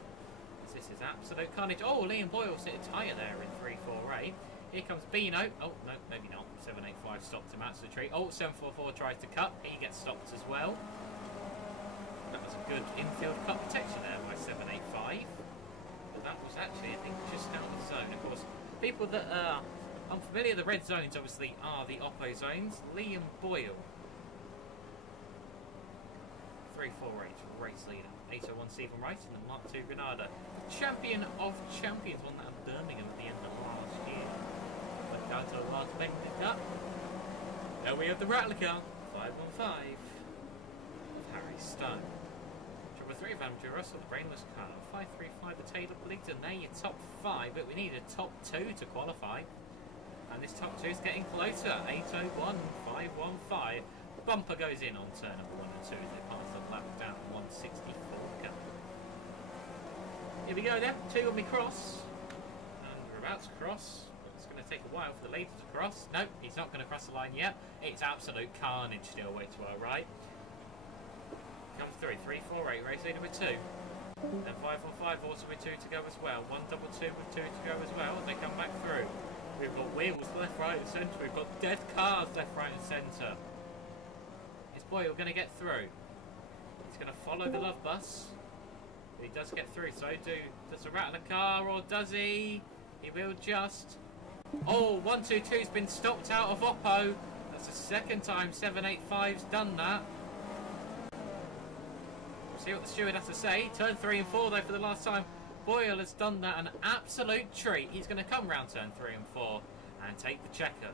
As this is absolute carnage. Oh, Liam Boyle's hit a tyre there in 348. Here comes Beano. Oh, no, maybe not. 785 stopped him. That's the treat. Oh, 744 tries to cut. He gets stopped as well. That was a good infield cut protection there by 785. But that was actually, I think, just out of the zone. Of course, people that are unfamiliar, the red zones obviously are the Oppo zones. Liam Boyle. 348 race leader. 801 Stephen Rice in the Mark II Granada. The champion of champions, won that at Birmingham at the end of last year. But out to the last Bentley Cup. There we have the Rattler car. 515. Harry Stone. Trouble 3 Van Russell, the brainless car. 535 the Taylor Bligton. There your top 5, but we need a top 2 to qualify. And this top 2 is getting closer. 801 515. Bumper goes in on turn number 1 and 2 as they pass the lap down 164. Here we go then, 2 when we cross. And we're about to cross. But it's going to take a while for the leader to cross. Nope, he's not going to cross the line yet. It's absolute carnage still way to our right. Comes through, 348, race leader with 2. Then 515 also with 2 to go as well. 122 with 2 to go as well as they come back through. We've got wheels left, right and centre. We've got dead cars left, right and centre. Is Boyle going to get through? He's going to follow the love bus. He does get through, so does the Rattler car, or does he? He will just. Oh, 122's been stopped out of Oppo. That's the second time 785's done that. We'll see what the steward has to say. Turn 3 and 4 though for the last time. Boyle has done that, an absolute treat. He's going to come round turn 3 and 4 and take the checker.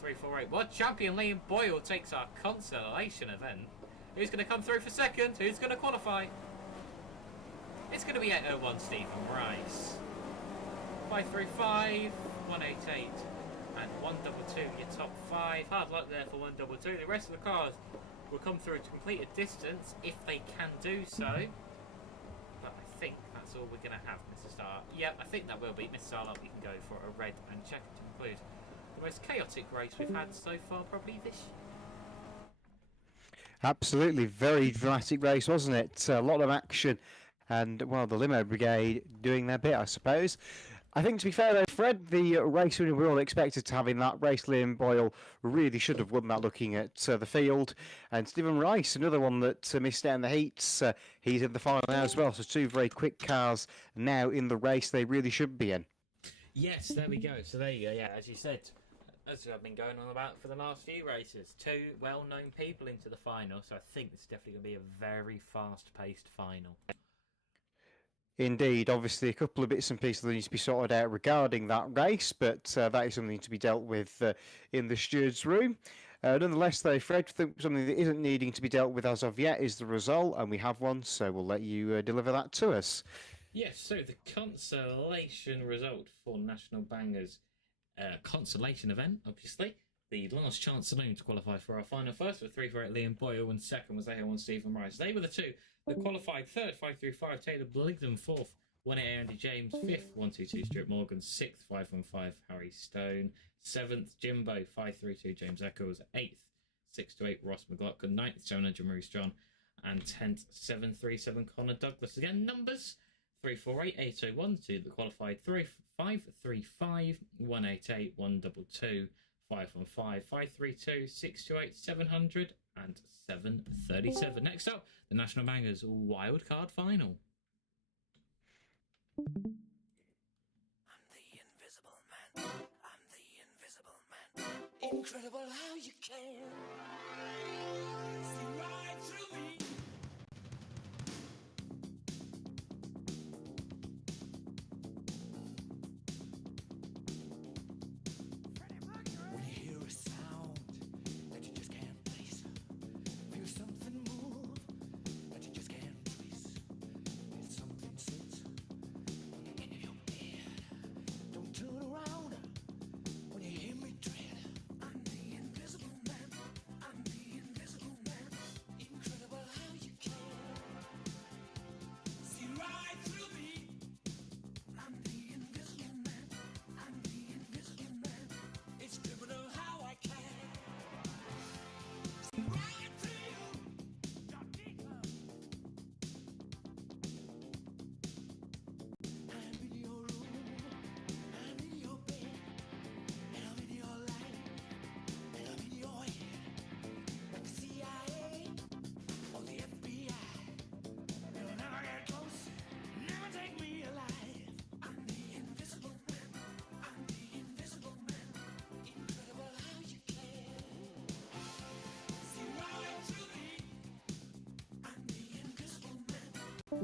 348. World champion Liam Boyle takes our consolation event. Who's going to come through for second? Who's going to qualify? It's going to be 801 Stephen Rice. 535, 188 and 122, your top 5. Hard luck there for 122. The rest of the cars will come through to complete a distance if they can do so. But I think that's that's all we're going to have, Mr. Star. Yeah, I think that will be. Mr. Starlock, we can go for a red and checker to conclude the most chaotic race we've had so far, probably this year. Absolutely, very dramatic race, wasn't it? A lot of action, and well, the limo brigade doing their bit, I suppose. I think, to be fair though, Fred, the race winner we all expected to have in that race, Liam Boyle, really should have won that looking at the field. And Stephen Rice, another one that missed out in the heats, he's in the final now as well. So two very quick cars now in the race they really should be in. Yes, there we go. So there you go. Yeah, as you said, as I've been going on about for the last few races, two well-known people into the final. So I think this is definitely going to be a very fast-paced final. Indeed, obviously a couple of bits and pieces that need to be sorted out regarding that race, but that is something to be dealt with in the steward's room. Nonetheless, though, Fred, something that isn't needing to be dealt with as of yet is the result, and we have one, so we'll let you deliver that to us. Yes, so the consolation result for National Bangers consolation event, obviously. The last chance saloon to qualify for our final. First was 348 Liam Boyle, and second was A1 Stephen Rice. They were the two that qualified. Third, 535 Taylor Bligdon. Fourth, 188 Andy James. Fifth, 122 Stuart Morgan. Sixth, 515 Harry Stone. Seventh, Jimbo. 532 James Eccles. Eighth, 628 Ross McLaughlin. Ninth, 700 Maurice John. And 10th, 737 Connor Douglas. Again, numbers 348 801 2 that qualified. 535 188 122. 515 532 628 700 and 737. Next up, the National Bangers Wildcard Final. I'm the invisible man. I'm the invisible man. Incredible how you can see right through me. When you hear a sound that you just can't place, feel something move that you just can't trace. If something sits in your head, don't turn around when you hear me tread. I'm the invisible man. I'm the invisible man. Incredible how you can see right through me. I'm the invisible man. I'm the invisible man. It's criminal how I can see right through you. I'm in your room, I'm in your bed, and I'm in your life, and I'm in your head. Like the CIA or the FBI, you'll never get close, never take me alive. I'm the invisible man. I'm the invisible man. Incredible how you can see right through me. I'm the invisible man.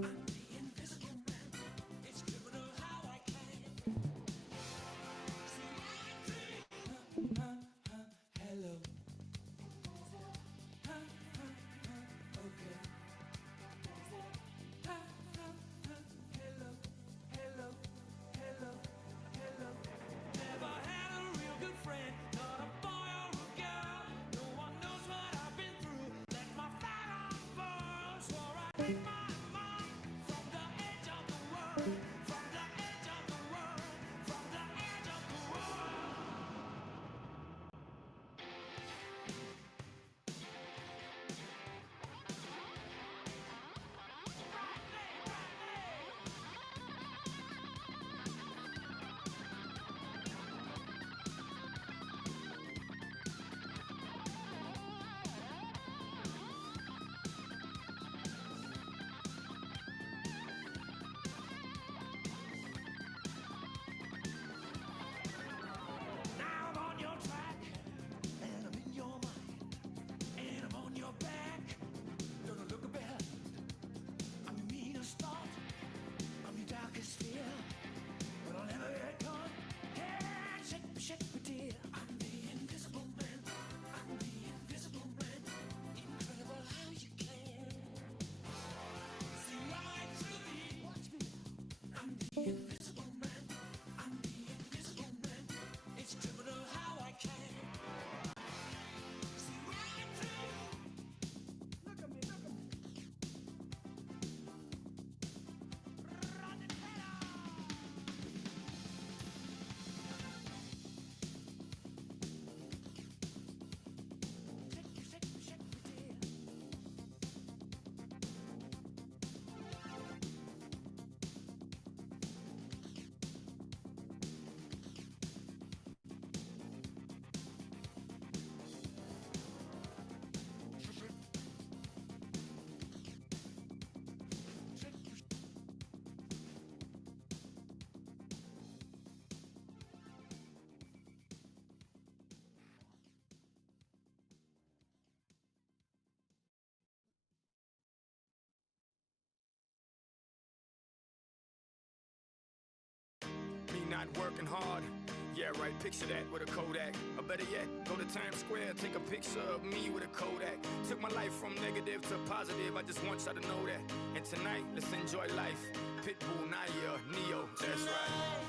I'm the invisible man. It's criminal how I can see right through you. Hello. Okay. Hello. Hello. Hello. Hello. Never had a real good friend, not a boy or a girl. No one knows what I've been through. Let my fire on burn. Swore I'd make my mom not working hard. Yeah, right, picture that with a Kodak. Or better yet, go to Times Square, take a picture of me with a Kodak. Took my life from negative to positive, I just want y'all to know that. And tonight, let's enjoy life. Pitbull, Naya, Neo, that's right.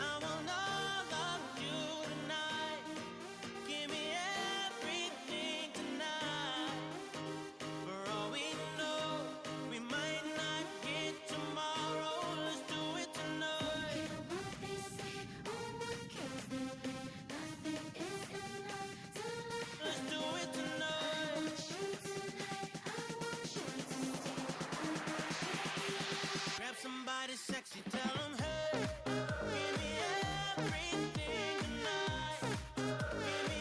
I want all of you tonight. Give me everything tonight. For all we know, we might not get tomorrow. Let's do it tonight. Let's do it tonight. Grab somebody sexy, tell them, hey, give me everything tonight. Give me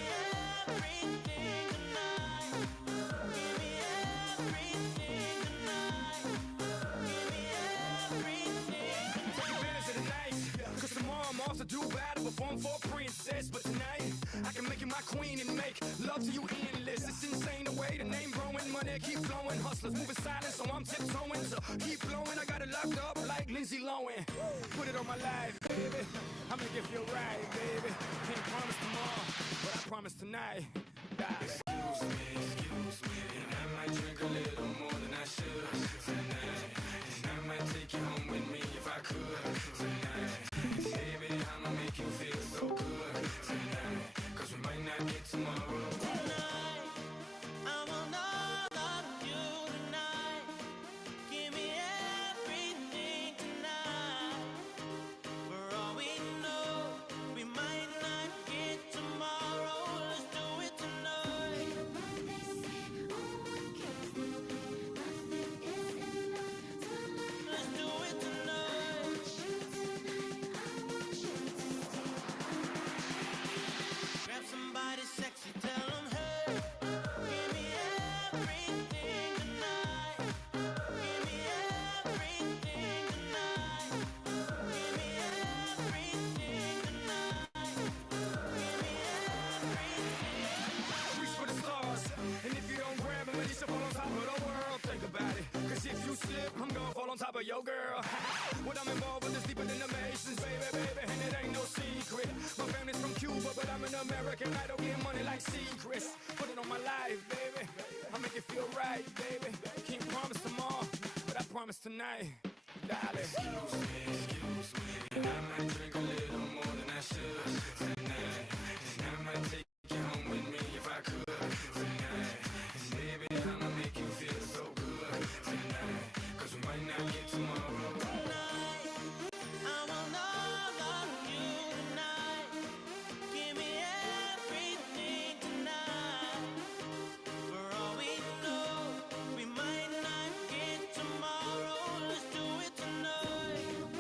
everything tonight. Give me everything tonight. Give me everything Take advantage of the night, cause tomorrow I'm off to do battle, perform for a princess. But tonight, I can make you my queen and make love to you endless. It's insane the way the name growing, money keep flowing. Hustlers moving silent, so I'm tiptoeing. So keep blowing, I got it locked up like Lindsay Lohan. Put it on my life, baby. I'll make it feel right, baby. Can't promise tomorrow, but I promise tonight. Excuse me, and I might drink a little more than I should tonight. And I might take you home with me if I could tonight. Baby, I'ma make you feel so good tonight. Cause we might not get tomorrow. tonight. I want all of you tonight. Give me everything tonight. For all we know, we might not get tomorrow. Let's do it tonight. Let's do it tonight. Grab somebody sexy, tell them, hey, give me everything tonight. Give me everything tonight. Give me everything tonight. Give me everything. Reach for the stars, and if you don't grab it, you should fall on top of the world. Think about it, cause if you slip, I'm gonna fall on top of your girl. What I'm involved with is deeper than the Masons, baby, and it ain't no secret. My family's from Cuba, but I'm an American. I don't get money like secrets. Put it on my life, baby. I'll make it feel right, baby. Can't promise tomorrow, but I promise tonight, darling. Excuse me, and I might drink a little more than I should tonight. And I might take you home with me if I could tonight. And baby, I'ma make you feel so good tonight. Cause we might not get tomorrow. Tonight, I want all of you tonight. Give me everything tonight. For all we know, we might not get tomorrow. Let's do it tonight.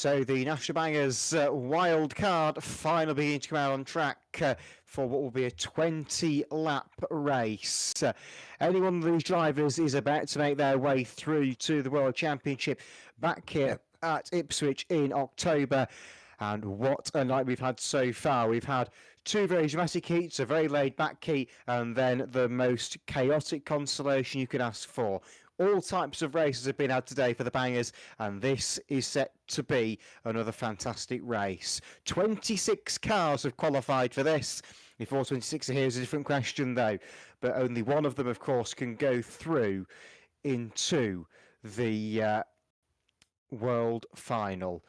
So the National Bangers wild card finally beginning to come out on track for what will be a 20-lap race. Any one of these drivers is about to make their way through to the World Championship back here at Ipswich in October. And what a night we've had so far. We've had two very dramatic heats, a very laid-back heat, and then the most chaotic constellation you could ask for. All types of races have been had today for the Bangers, and this is set to be another fantastic race. 26 cars have qualified for this. If all 26 are here is a different question, though. But only one of them, of course, can go through into the World Final.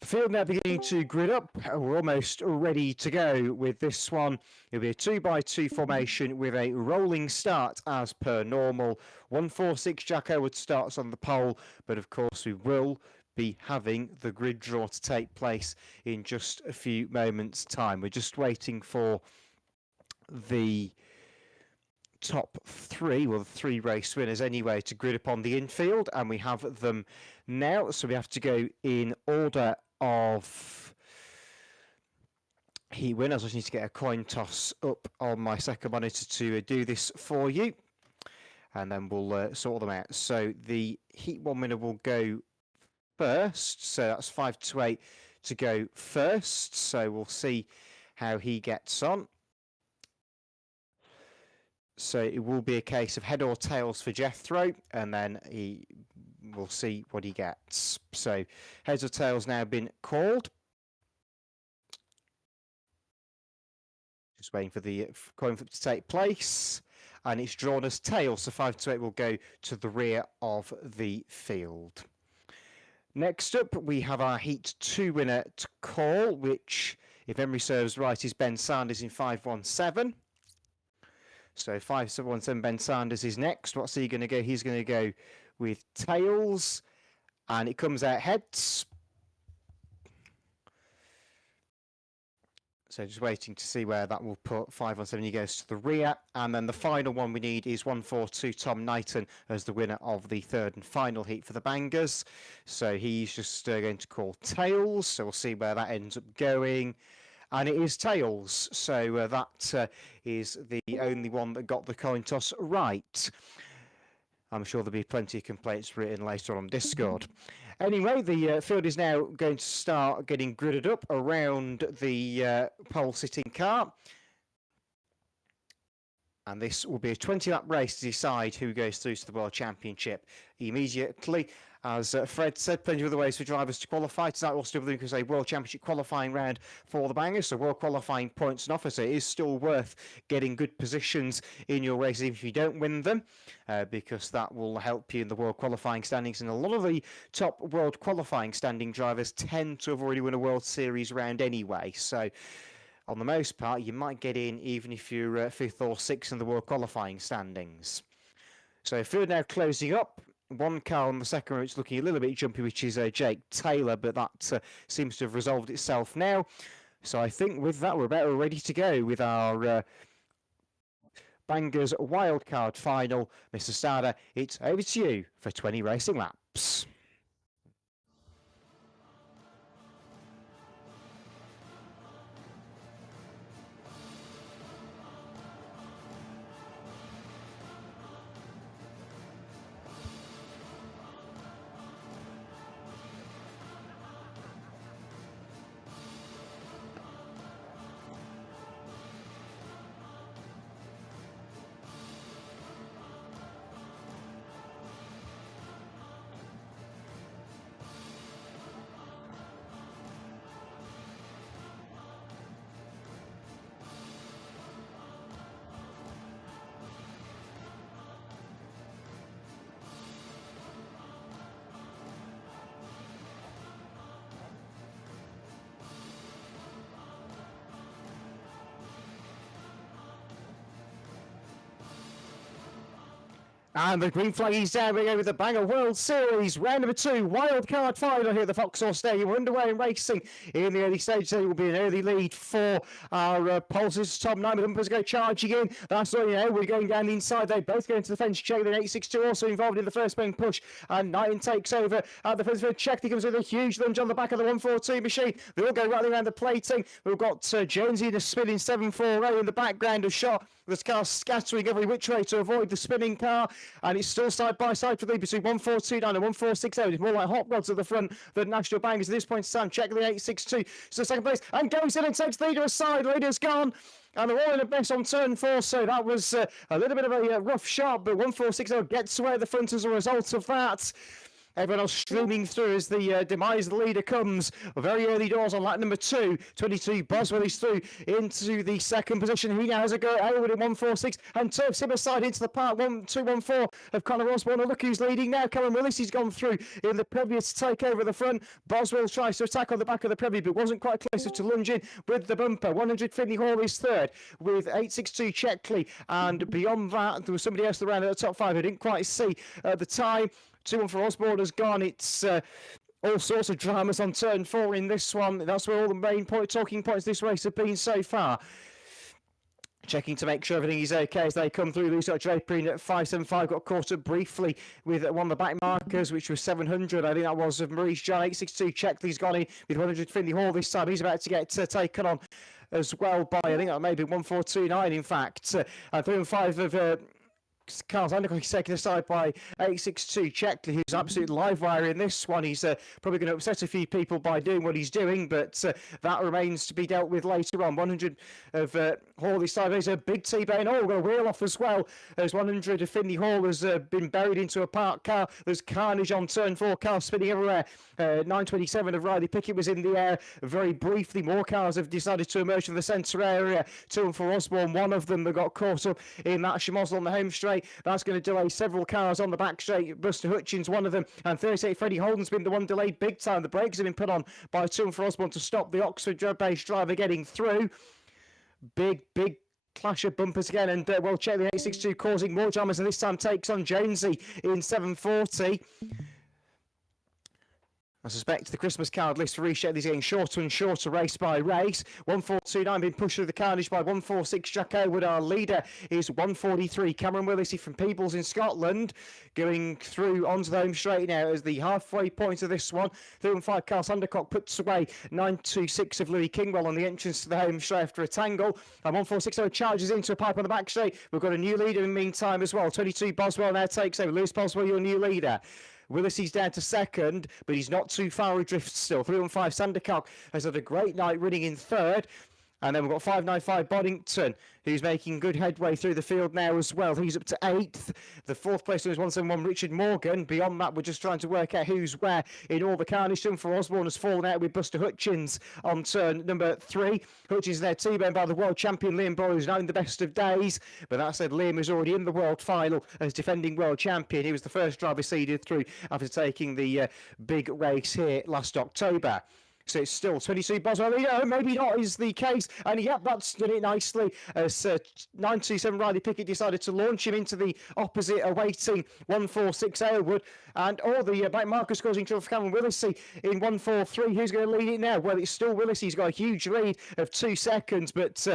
The field now beginning to grid up. We're almost ready to go with this one. It'll be a 2x2 formation with a rolling start as per normal. 146 Jack Howard starts on the pole, but of course we will be having the grid draw to take place in just a few moments' time. We're just waiting for the top three, well, the three race winners anyway, to grid upon the infield, and we have them now. So we have to go in order of heat winners. I just need to get a coin toss up on my second monitor to do this for you, and then we'll sort them out. So the heat one winner will go first, so that's 5 to 8 to go first, so we'll see how he gets on. So it will be a case of head or tails for Jethro, and then we'll see what he gets. So heads or tails now been called. Just waiting for the coin flip to take place, and it's drawn as tails, so 5 to 8 will go to the rear of the field. Next up, we have our Heat 2 winner to call, which, if memory serves right, is Ben Sanders in 517. So 5717 Ben Sanders is next. What's he going to go? He's going to go with tails, and it comes out heads. So just waiting to see where that will put 517. He goes to the rear, and then the final one we need is 142 Tom Knighton as the winner of the third and final heat for the Bangers. So he's just going to call tails. So we'll see where that ends up going. And it is tails, so that is the only one that got the coin toss right. I'm sure there'll be plenty of complaints written later on Discord. Anyway, the field is now going to start getting gridded up around the pole-sitting car. And this will be a 20-lap race to decide who goes through to the World Championship immediately. As Fred said, plenty of other ways for drivers to qualify. Tonight we'll still do a World Championship qualifying round for the Bangers. So World Qualifying points and offers. It is still worth getting good positions in your races even if you don't win them, because that will help you in the World Qualifying standings. And a lot of the top World Qualifying standing drivers tend to have already won a World Series round anyway. So on the most part, you might get in even if you're 5th or 6th in the World Qualifying standings. So field now closing up. One car on the second row is looking a little bit jumpy, which is Jake Taylor, but that seems to have resolved itself now. So I think with that, we're about ready to go with our Bangers wildcard final. Mr. Starter, it's over to you for 20 racing laps. And the green flag is down over the Bangor World Series. Round number 2, wild card final here at the Vauxhall Stadium. We're underway and racing in the early stage. There will be an early lead for our pulses. Top 9 bumpers go charging in. That's all you know. We're going down the inside. They both go into the fence. Check the 862 also involved in the first spin push. And Knighton takes over at the first check. He comes with a huge lunge on the back of the 142 machine. They all go rattling around the plating. We've got Jonesy in a spinning 740 in the background of shot. This car scattering every which way to avoid the spinning car, and it's still side by side for the lead between 1429 and 1460. It's more like hot rods at the front than National Bangers at this point in time. Check the 862. So second place and goes in and takes the leader aside. Leader's gone. And they're all in a mess on turn 4, so that was a little bit of a rough shot, but 1460 gets away at the front as a result of that. Everyone else streaming through as the demise of the leader comes. Very early doors on lap number 2. 22 Boswell is through into the second position. He now has a go at Aylward in 146 and turfs him aside into the part 214 of Conor Osborne. Look who's leading now. Cameron Willis has gone through in the previous to take over the front. Boswell tries to attack on the back of the Preview but wasn't quite close enough to lunge in with the bumper. 100 Finley Hall is third with 862 Checkley, and beyond that there was somebody else around at the top 5 who didn't quite see at the time. 2-1 for Osborne has gone. It's all sorts of dramas on turn 4 in this one. That's where all the main talking points this race have been so far. Checking to make sure everything is okay as they come through. Lucy Draper at 575 got caught up briefly with one of the back markers, which was 700. I think that was of Maurice John. 862 Checkley's gone in with 100 Finley Hall this time. He's about to get taken on as well by, I think that may be 1429 in fact. And 3 and 5 of Carl Zandercock is taken aside by 862 Checkley, who's an absolute live wire in this one. He's probably going to upset a few people by doing what he's doing, but that remains to be dealt with later on. 100 of Hall this time. There's a big T-Bone. Oh, got a wheel off as well. As 100 of Finley Hall has been buried into a parked car. There's carnage on turn 4. Cars spinning everywhere. 927 of Riley Pickett was in the air very briefly. More cars have decided to emerge from the centre area. 2 for Osborne. One of them that got caught up in that Schmozzle on the home straight. That's going to delay several cars on the back straight. Buster Hutchins, one of them, and 38 Freddie Holden's been the one delayed big time. The brakes have been put on by 2 for Osborne to stop the Oxford-based driver getting through. Big clash of bumpers again, and well, check the 862 causing more dramas, and this time takes on Jonesy in 740. I suspect the Christmas card list for Reshape is getting shorter and shorter race by race. 1429 being pushed through the carnage by 146 Jack Aylward. Our leader is 143 Cameron Willis from Peebles in Scotland, going through onto the home straight now as the halfway point of this one. 3 and 5 Carl Sandercock puts away 926 of Louis Kingwell on the entrance to the home straight after a tangle, and 146 charges into a pipe on the back straight. We've got a new leader in the meantime as well. 22 Boswell now takes over. Lewis Boswell, your new leader. Willis is down to second, but he's not too far adrift still. 3 and 5 Sandercock has had a great night running in third. And then we've got 595 Boddington, who's making good headway through the field now as well. He's up to 8th. The 4th place is 171 Richard Morgan. Beyond that, we're just trying to work out who's where in all the carnage. For Osborne has fallen out with Buster Hutchins on turn number 3. Hutchins there T-boned by the world champion Liam Boyle, who's now in the best of days. But that said, Liam is already in the world final as defending world champion. He was the first driver seeded through after taking the big race here last October. So it's still 22 Boswell. Maybe not is the case. And yep, that's done it nicely as 927 Riley Pickett decided to launch him into the opposite awaiting 146 Aylward. And all the back markers causing trouble for Cameron Willissey in 143. Who's going to lead it now? Well, it's still Willissey. He's got a huge lead of 2 seconds, but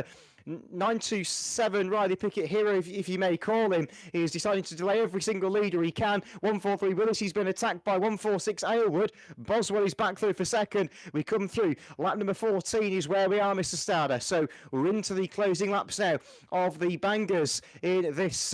927 Riley Pickett, hero if you may call him, is deciding to delay every single leader he can. 143 Willis, he's been attacked by 146 Aylward. Boswell is back through for second. We come through. Lap number 14 is where we are, Mr. Starder. So we're into the closing laps now of the bangers in this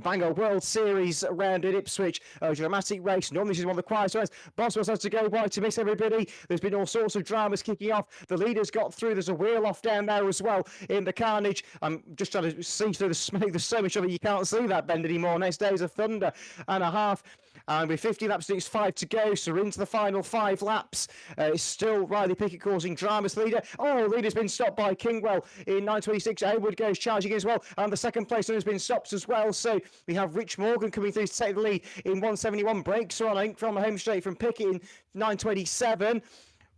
Bangor World Series round at Ipswich. A dramatic race. Normally this is one of the quietest races. Boswell's had to go wide to miss everybody. There's been all sorts of dramas kicking off. The leaders got through. There's a wheel off down there as well in the carnage. I'm just trying to see through the smoke. There's so much of it you can't see that bend anymore. Next day's a thunder and a half. And with 50 laps, it's 5 to go. So we're into the final 5 laps. It's still Riley Pickett causing dramas. Leader. Oh, leader's been stopped by Kingwell in 926. Aylward goes charging as well. And the second place has been stopped as well. So we have Rich Morgan coming through to take the lead in 171. Brakes are on, I think, from the home straight from Pickett in 927.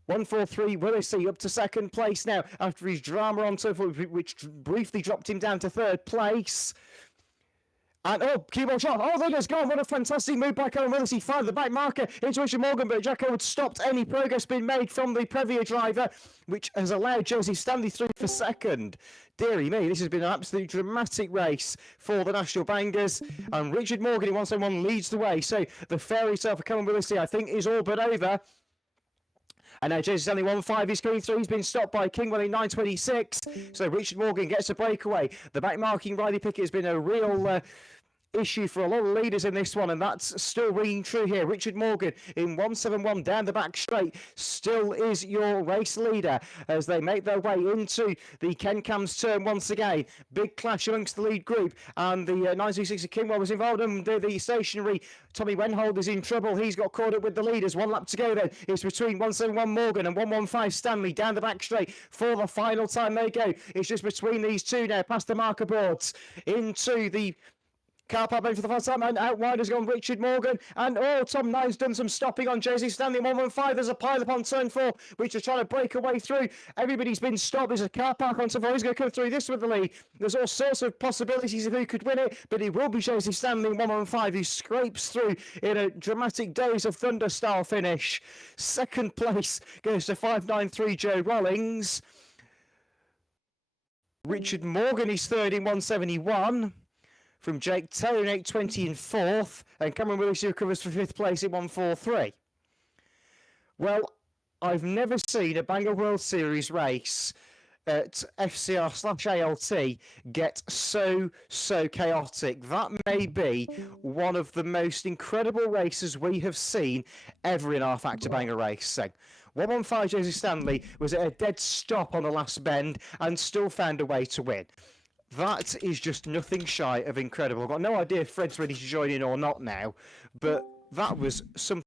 143 Willissey up to second place now after his drama on turn 4, which briefly dropped him down to third place. And cue ball shot. Oh, there it's gone. What a fantastic move by Colin Willis. He fired the back marker into Richard Morgan, but Jacko had stopped any progress being made from the Previa driver, which has allowed Josie Stanley through for second. Deary me, this has been an absolute dramatic race for the National Bangers, and Richard Morgan in 171 leads the way. So the fairy tale for Colin Willis, I think, is all but over. And now Josie Stanley 1-5 is coming through. He's been stopped by Kingwell in 9.26. So Richard Morgan gets a breakaway. The back marking Riley Pickett has been a real issue for a lot of leaders in this one, and that's still ringing true here. Richard Morgan in 171 down the back straight still is your race leader as they make their way into the Ken Cam's turn once again. Big clash amongst the lead group, and the 926 of Kingwell was involved, and the stationary Tommy Wenhold is in trouble. He's got caught up with the leaders. 1 lap to go then. It's between 171 Morgan and 115 Stanley down the back straight for the final time they go. It's just between these two now past the marker boards into the car park for the first time, and out wide has gone Richard Morgan, and Tom Nine's done some stopping on Josie Stanley. 115, there's a pile up on turn 4, which is trying to break a way through. Everybody's been stopped. There's a car park on turn 4. He's going to come through this with the lead. There's all sorts of possibilities of who could win it, but it will be Josie Stanley in 115 who scrapes through in a dramatic Days of Thunder style finish. Second place goes to 593 Joe Rollings. Richard Morgan is third in 171. From Jake Taylor in 820 in fourth, and Cameron Willis who recovers for fifth place in 143. Well, I've never seen a Bangor World Series race at FCR/ALT get so chaotic. That may be one of the most incredible races we have seen ever in our Factor Bangor racing. 115 Josie Stanley was at a dead stop on the last bend and still found a way to win. That is just nothing shy of incredible. I've got no idea if Fred's ready to join in or not now, but that was something.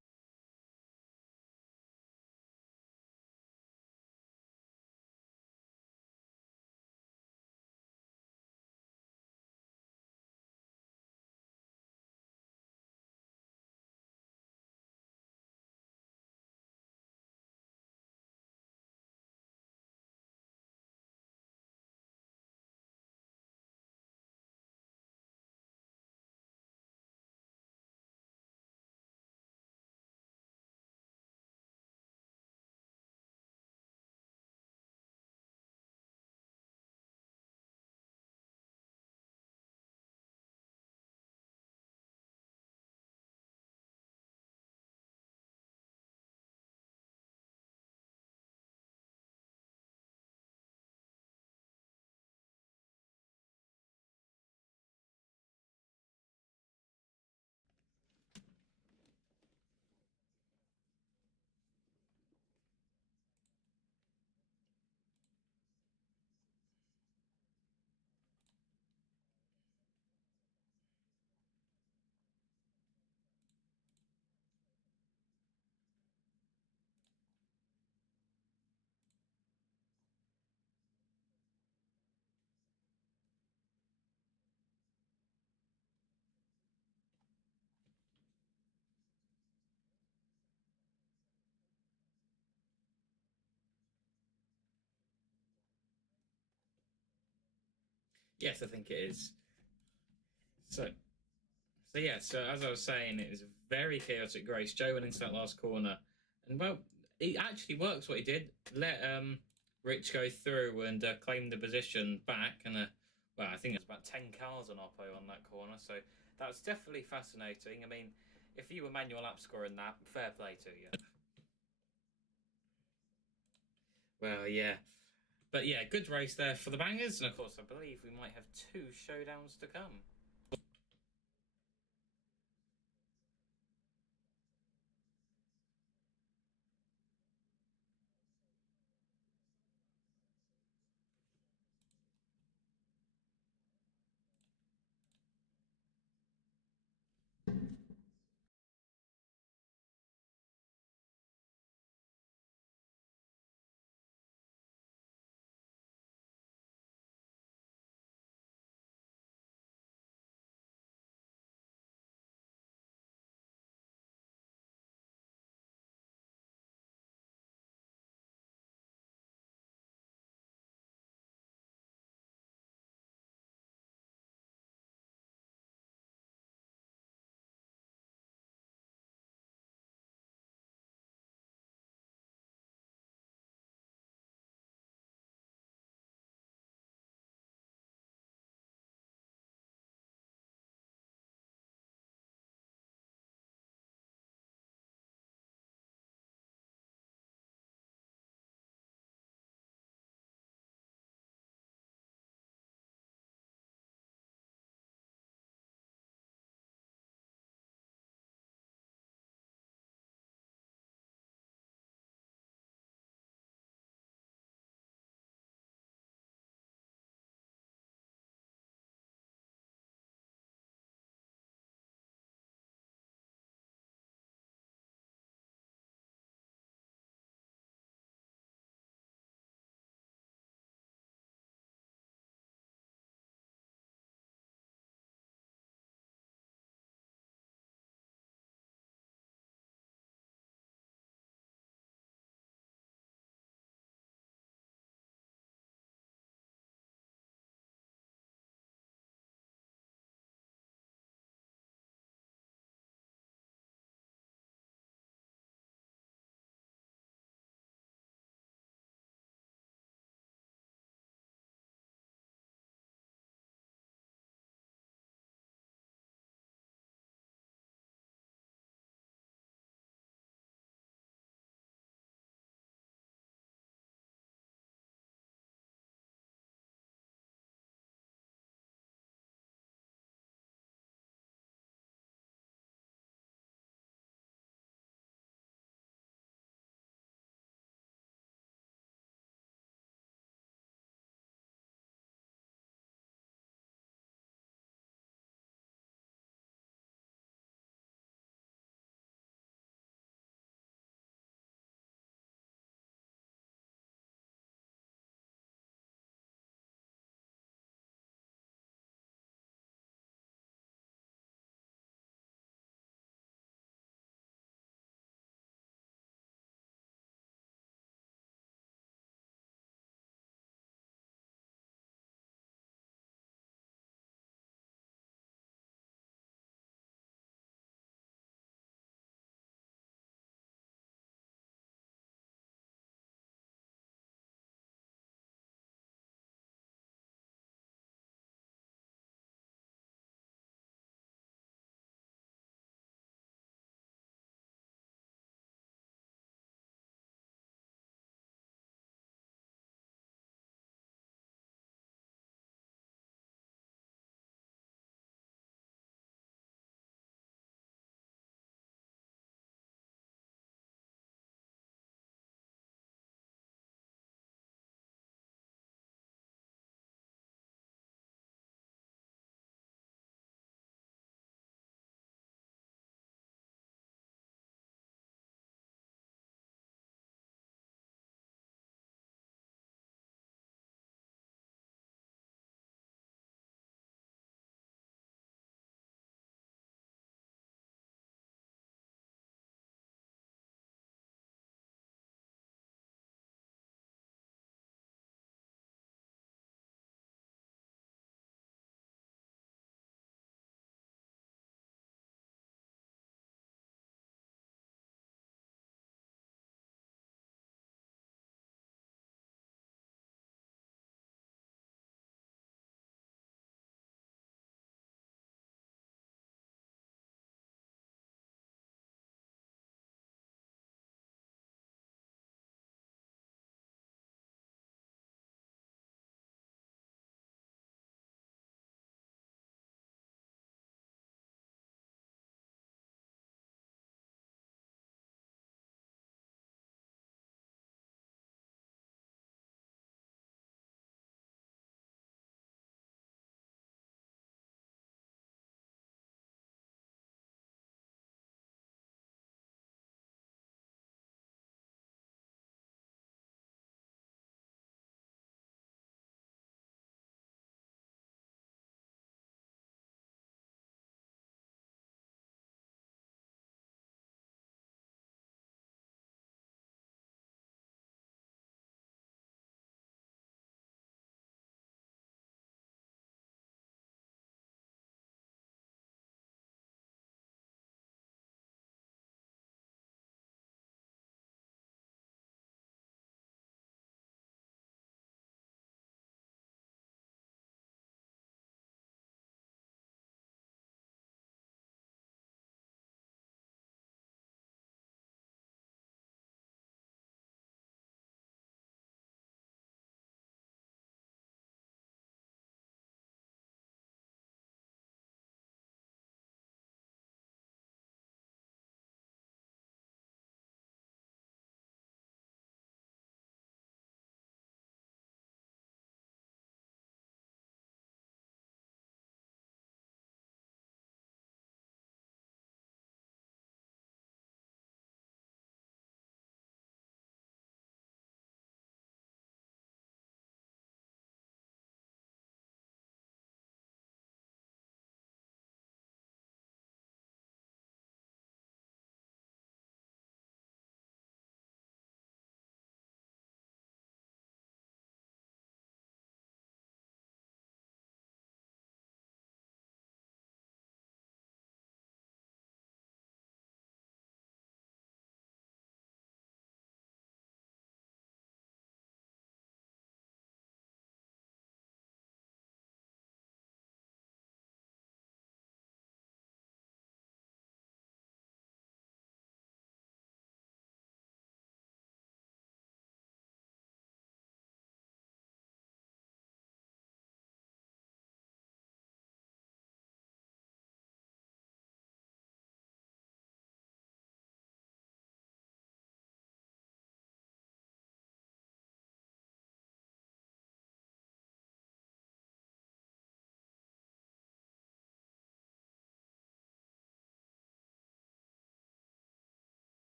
Yes, I think it is. So yeah, so as I was saying, it was a very chaotic race. Joe went into that last corner, and well, he actually works what he did. Let Rich go through and claim the position back, and well, I think there's about 10 cars on Oppo on that corner, so that was definitely fascinating. I mean, if you were manual lap scoring that, fair play to you. Well, yeah. But yeah, good race there for the Bangers, and of course, I believe we might have 2 showdowns to come.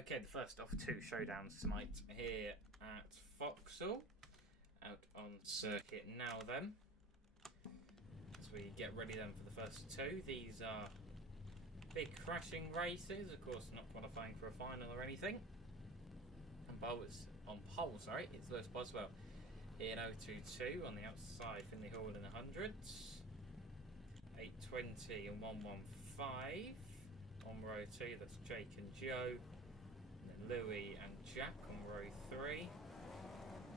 Okay, the first of two showdowns tonight here at Vauxhall, out on circuit now then. As we get ready then for the first two. These are big crashing races, of course not qualifying for a final or anything. And Bowers on pole, sorry, it's Lewis Boswell in 022 on the outside, Finley Hall in the hundreds. 820 and 115 on row 2, that's Jake and Joe. And then Louis and Jack on row 3.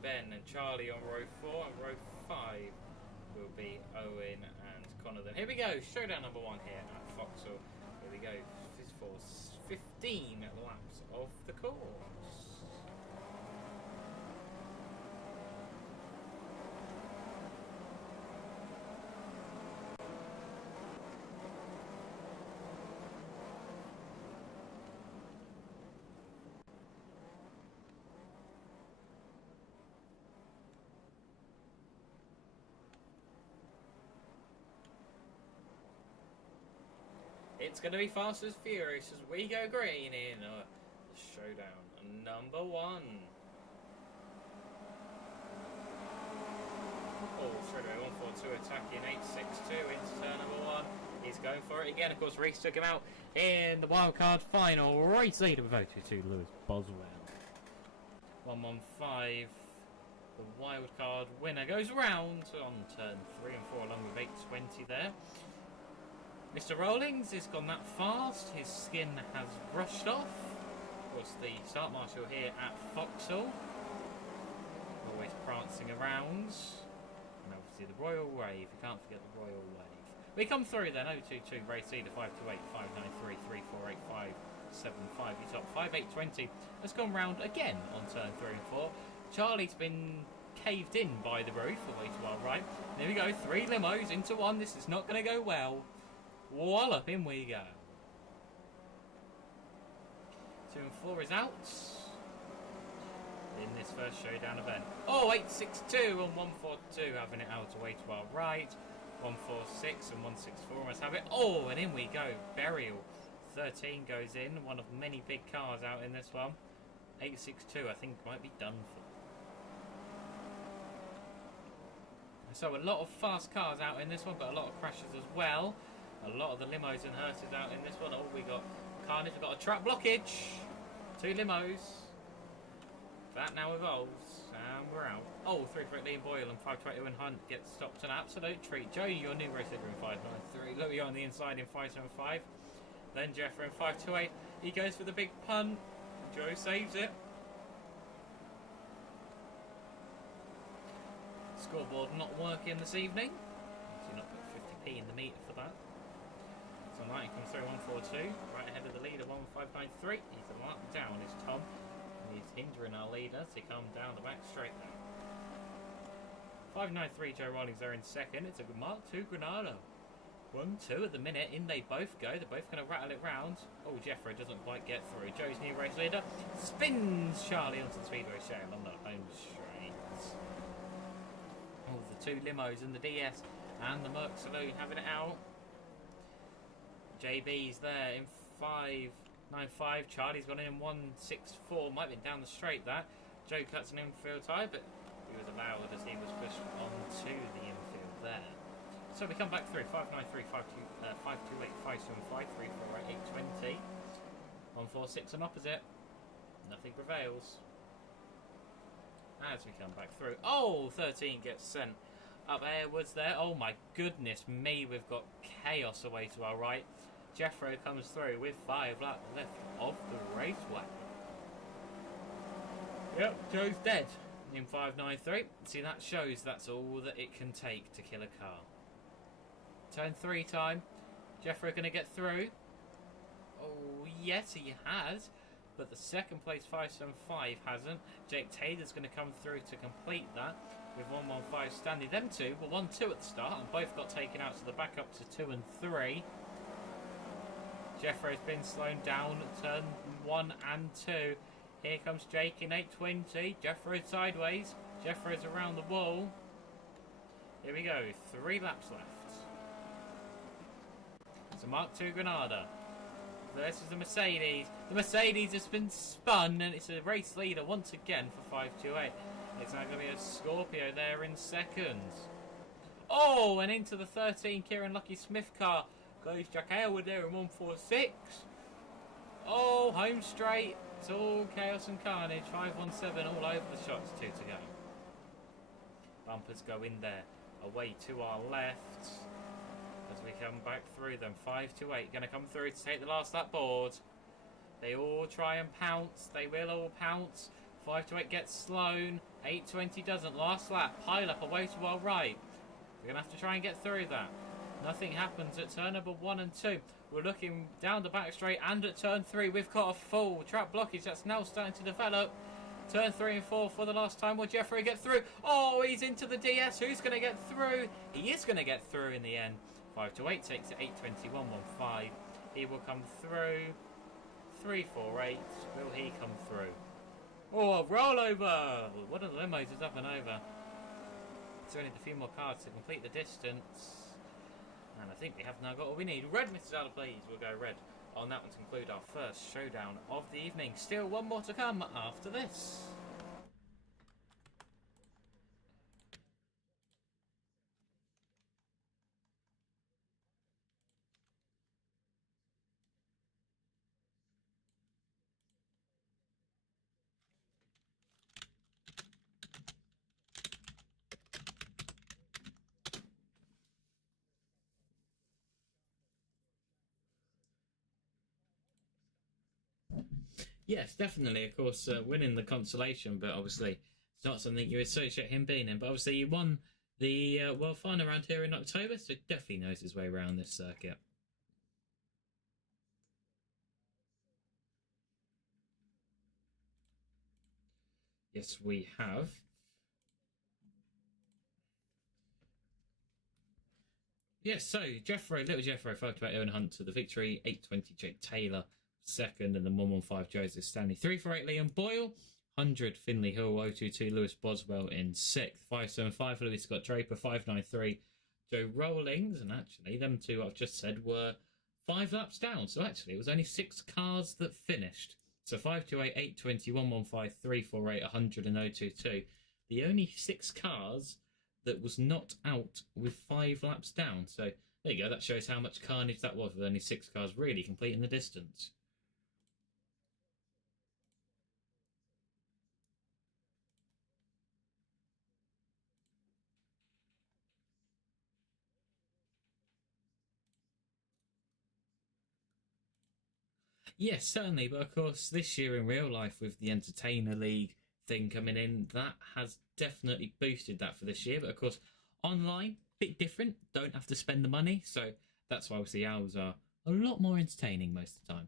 Ben and Charlie on row 4, and row 5 will be Owen and Connor. Then here we go, showdown number 1 here at Vauxhall. Here we go, this for 15 laps of the course. It's going to be fast as furious as we go green in showdown number 1. Oh, straight away 142 attacking 862 into turn number 1. He's going for it again. Of course, Reese took him out in the wildcard final. Race leader voted to Lewis Boswell. 115. The wildcard winner goes round on turn 3 and 4 along with 820 there. Mr. Rawlings has gone that fast, his skin has brushed off. Of course, the start marshal here at Vauxhall, always prancing around. And obviously the Royal Wave, you can't forget the Royal Wave. We come through then, 022, race leader 528, 593, 348, 575. You top 5820 has gone round again on turn 3 and 4. Charlie's been caved in by the roof, away to our right. There we go, 3 limos into 1, this is not going to go well. Wallop, in we go. 2 and 4 is out in this first showdown event. Oh, 862 and 142 having it out away to our right. 146 and 164 must have it. Oh, and in we go. Burial 13 goes in. One of many big cars out in this one. 862 I think might be done for. So a lot of fast cars out in this one, but a lot of crashes as well. A lot of the limos and hearses out in this one. Oh, we got carnage, we've got a track blockage. 2 limos. That now evolves. And we're out. Oh, 348 Lee and Boyle and 520 and Hunt get stopped. An absolute treat. Joe, your new race leader in 593. Louis on the inside in 575. Then Jeffrey in 528. He goes for the big punt. Joe saves it. Scoreboard not working this evening. So you're not put 50p in the meter for that. So Martin comes through 142, right ahead of the leader 1593. He's a mark down, is Tom. He's hindering our leader to come down the back straight now. 593 Joe Rawlings there in second. It's a good Mark 2 Granada. 1-2 at the minute. In they both go. They're both going to rattle it round. Oh, Jeffrey doesn't quite get through. Joe's new race leader spins Charlie onto the speedway shell on the home straight. Oh, the 2 limos and the DS and the Merc Saloon having it out. JB's there in 595. Charlie's gone in 164. Might be down the straight that. Joe cuts an infield tie, but he was allowed as he was pushed onto the infield there. So we come back through 593, 528, 575, 348, 820. 146 on opposite. Nothing prevails. As we come back through. Oh, 13 gets sent up airwards there. Oh my goodness me, we've got chaos away to our right. Jeffro comes through with 5 laps left of the raceway. Yep, Joe's dead in 593. See, that shows that's all that it can take to kill a car. Turn 3 time. Jeffro going to get through. Oh, yes, he has. But the second place 575 hasn't. Jake Taylor's going to come through to complete that with 115 standing. Them two were 1-2 at the start and both got taken out, so they're back up to 2 and 3. Jeffro's been slowed down at turn 1 and 2. Here comes Jake in 820. Jeffro sideways. Jeffro's around the wall. Here we go. 3 laps left. It's a Mark II Granada versus the Mercedes. The Mercedes has been spun, and it's a race leader once again for 528. It's now going to be a Scorpio there in second. Oh, and into the 13 Kieran Lucky Smith car goes Jack Aylward there in 146. Oh, home straight. It's all chaos and carnage. 517 all over the shots. 2 to go. Bumpers go in there. Away to our left as we come back through them. 528 going to come through to take the last lap board. They all try and pounce. They will all pounce. 528 gets Sloan. 820 doesn't. Last lap. Pile up away to our right. We're going to have to try and get through that. Nothing happens at turn number 1 and 2. We're looking down the back straight and at turn 3. We've got a full trap blockage that's now starting to develop. Turn 3 and 4 for the last time. Will Jeffrey get through? Oh, he's into the DS. Who's going to get through? He is going to get through in the end. 528 takes it. 821.15. He will come through. 348. Will he come through? Oh, a rollover! One of the limos is up and over. So we need a few more cars to complete the distance. And I think we have now got what we need. Red, Mrs. Allen, please. We'll go red. On that one to conclude our first showdown of the evening. Still one more to come after this. Yes, definitely. Of course, winning the consolation, but obviously it's not something you associate him being in. But obviously, he won the World Final around here in October, so he definitely knows his way around this circuit. Yes, we have. Yes, so Jeffrey, little Jeffrey, 528 Owen Hunt to the victory. 820 Jake Taylor second, and then 115 Joseph Stanley. 348 Liam Boyle. 100 Finley Hill. 022 Lewis Boswell in sixth. 575 Louis Scott Draper. 593 Joe Rawlings. And actually, them two I've just said were 5 laps down. So actually, it was only 6 cars that finished. So 528, 820, 115, 348, 100 and 022. The only 6 cars that was not out with 5 laps down. So there you go. That shows how much carnage that was with only 6 cars really completing the distance. Yes, certainly. But of course, this year in real life with the Entertainer League thing coming in, that has definitely boosted that for this year. But of course, online, bit different. Don't have to spend the money. So that's why obviously ours are a lot more entertaining most of the time.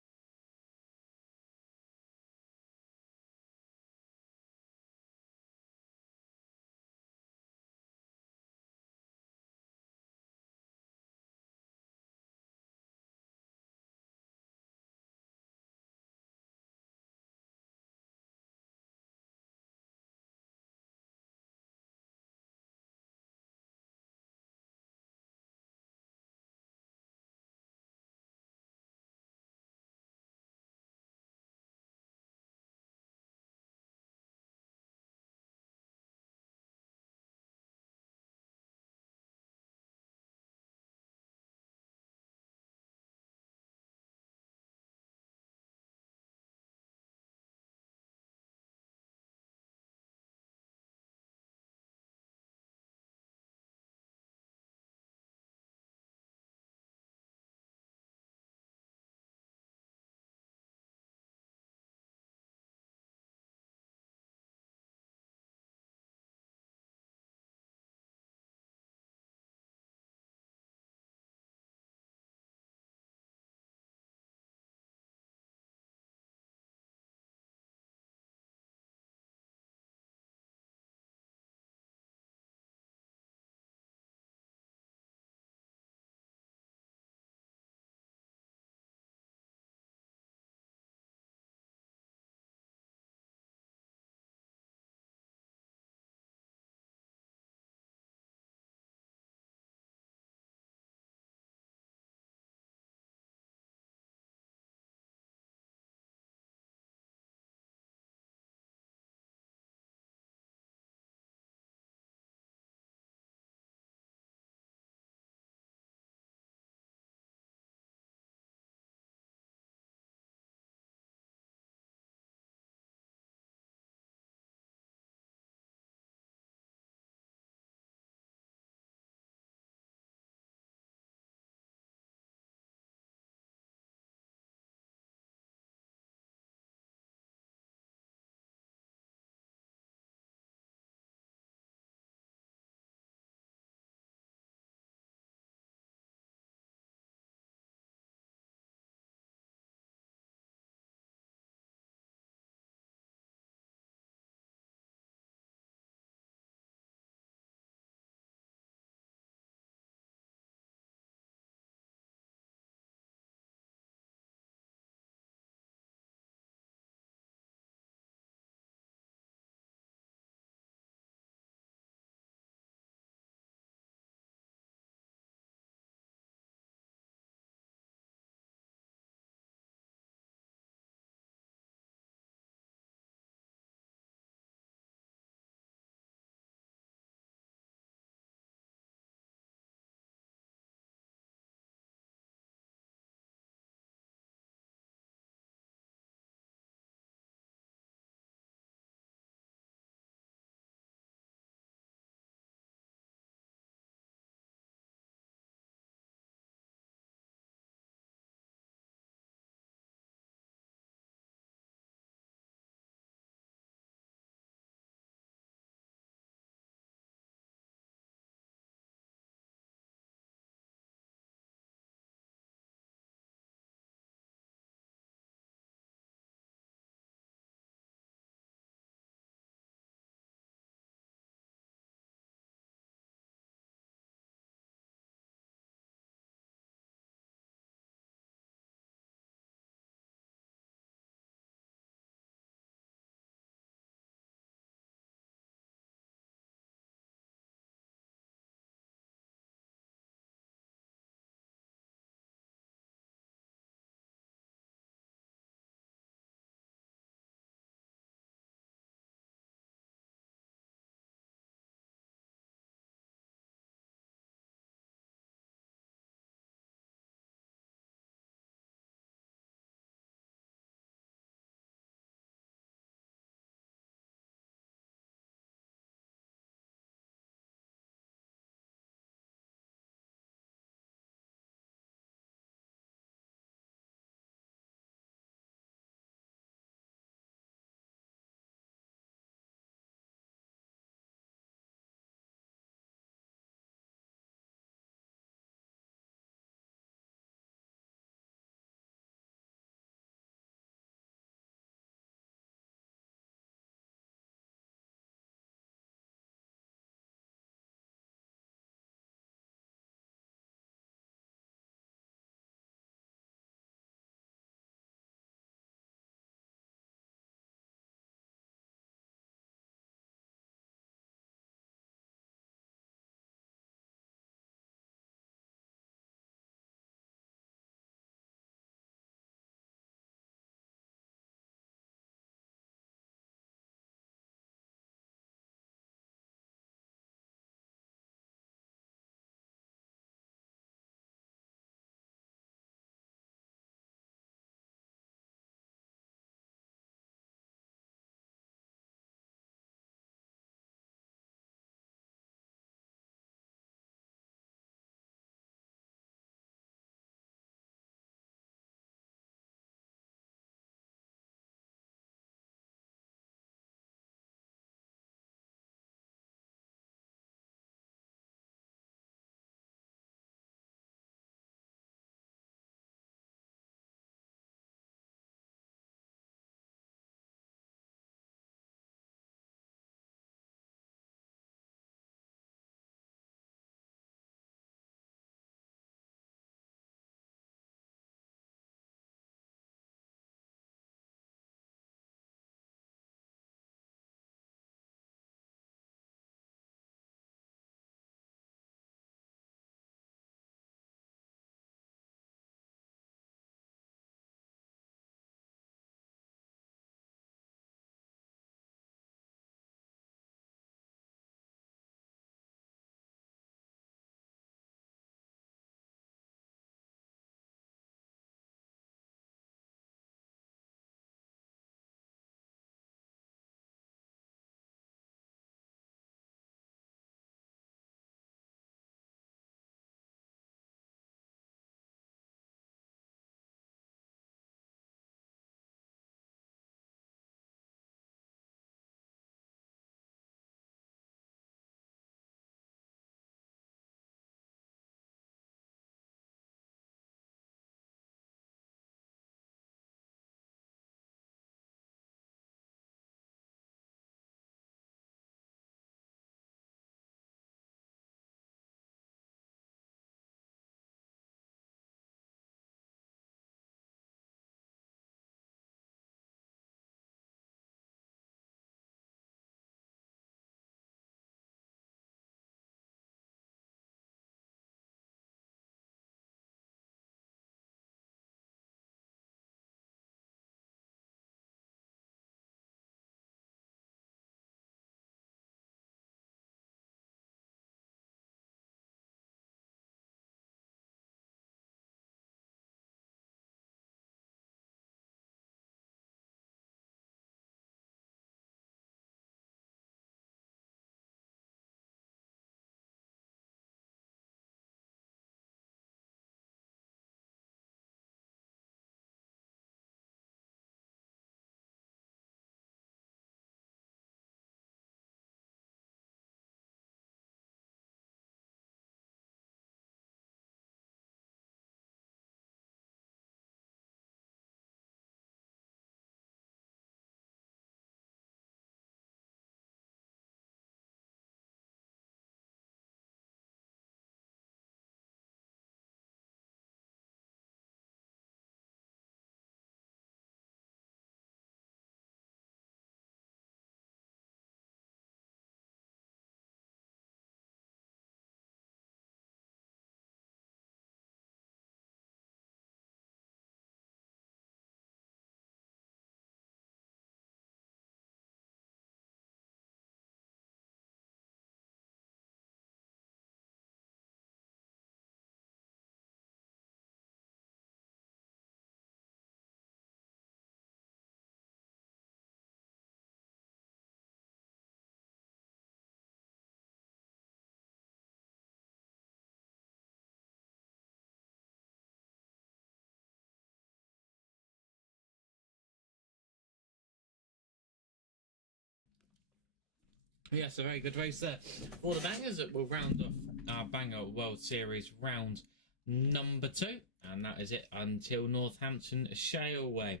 Yes, a very good race there. For the bangers, that will round off our Banger World Series round number 2, and that is it until Northampton Shaleway.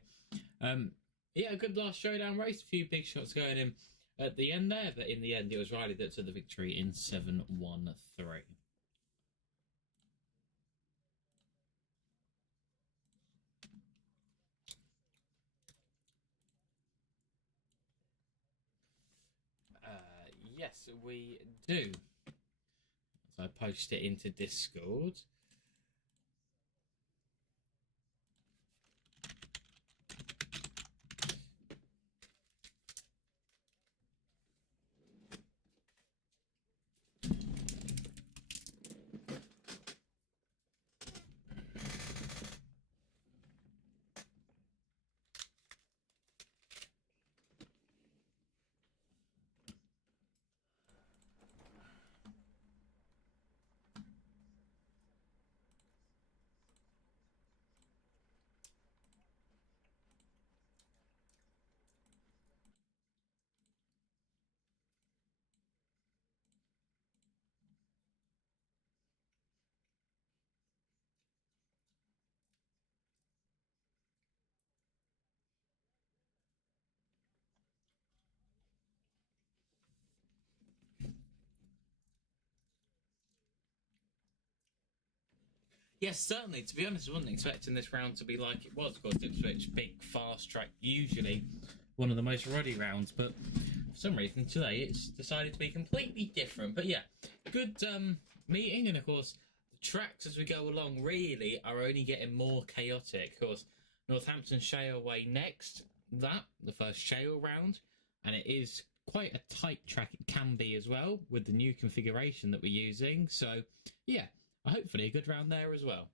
Yeah, a good last showdown race. A few big shots going in at the end there, but in the end, it was Riley that took the victory in 7-1-3. Yes, we do. So I post it into Discord. Yes, certainly. To be honest, I wasn't expecting this round to be like it was. Of course, Ipswich, big, fast track, usually one of the most ruddy rounds, but for some reason today it's decided to be completely different. But yeah, good meeting, and of course, the tracks as we go along really are only getting more chaotic. Of course, Northampton Shaleway next, the first Shale round, and it is quite a tight track it can be as well with the new configuration that we're using. So yeah, hopefully a good round there as well.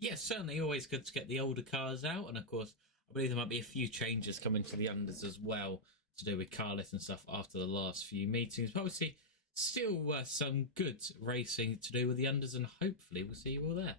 Yes, certainly always good to get the older cars out, and of course I believe there might be a few changes coming to the unders as well to do with carless and stuff after the last few meetings. But obviously still some good racing to do with the unders, and hopefully we'll see you all there.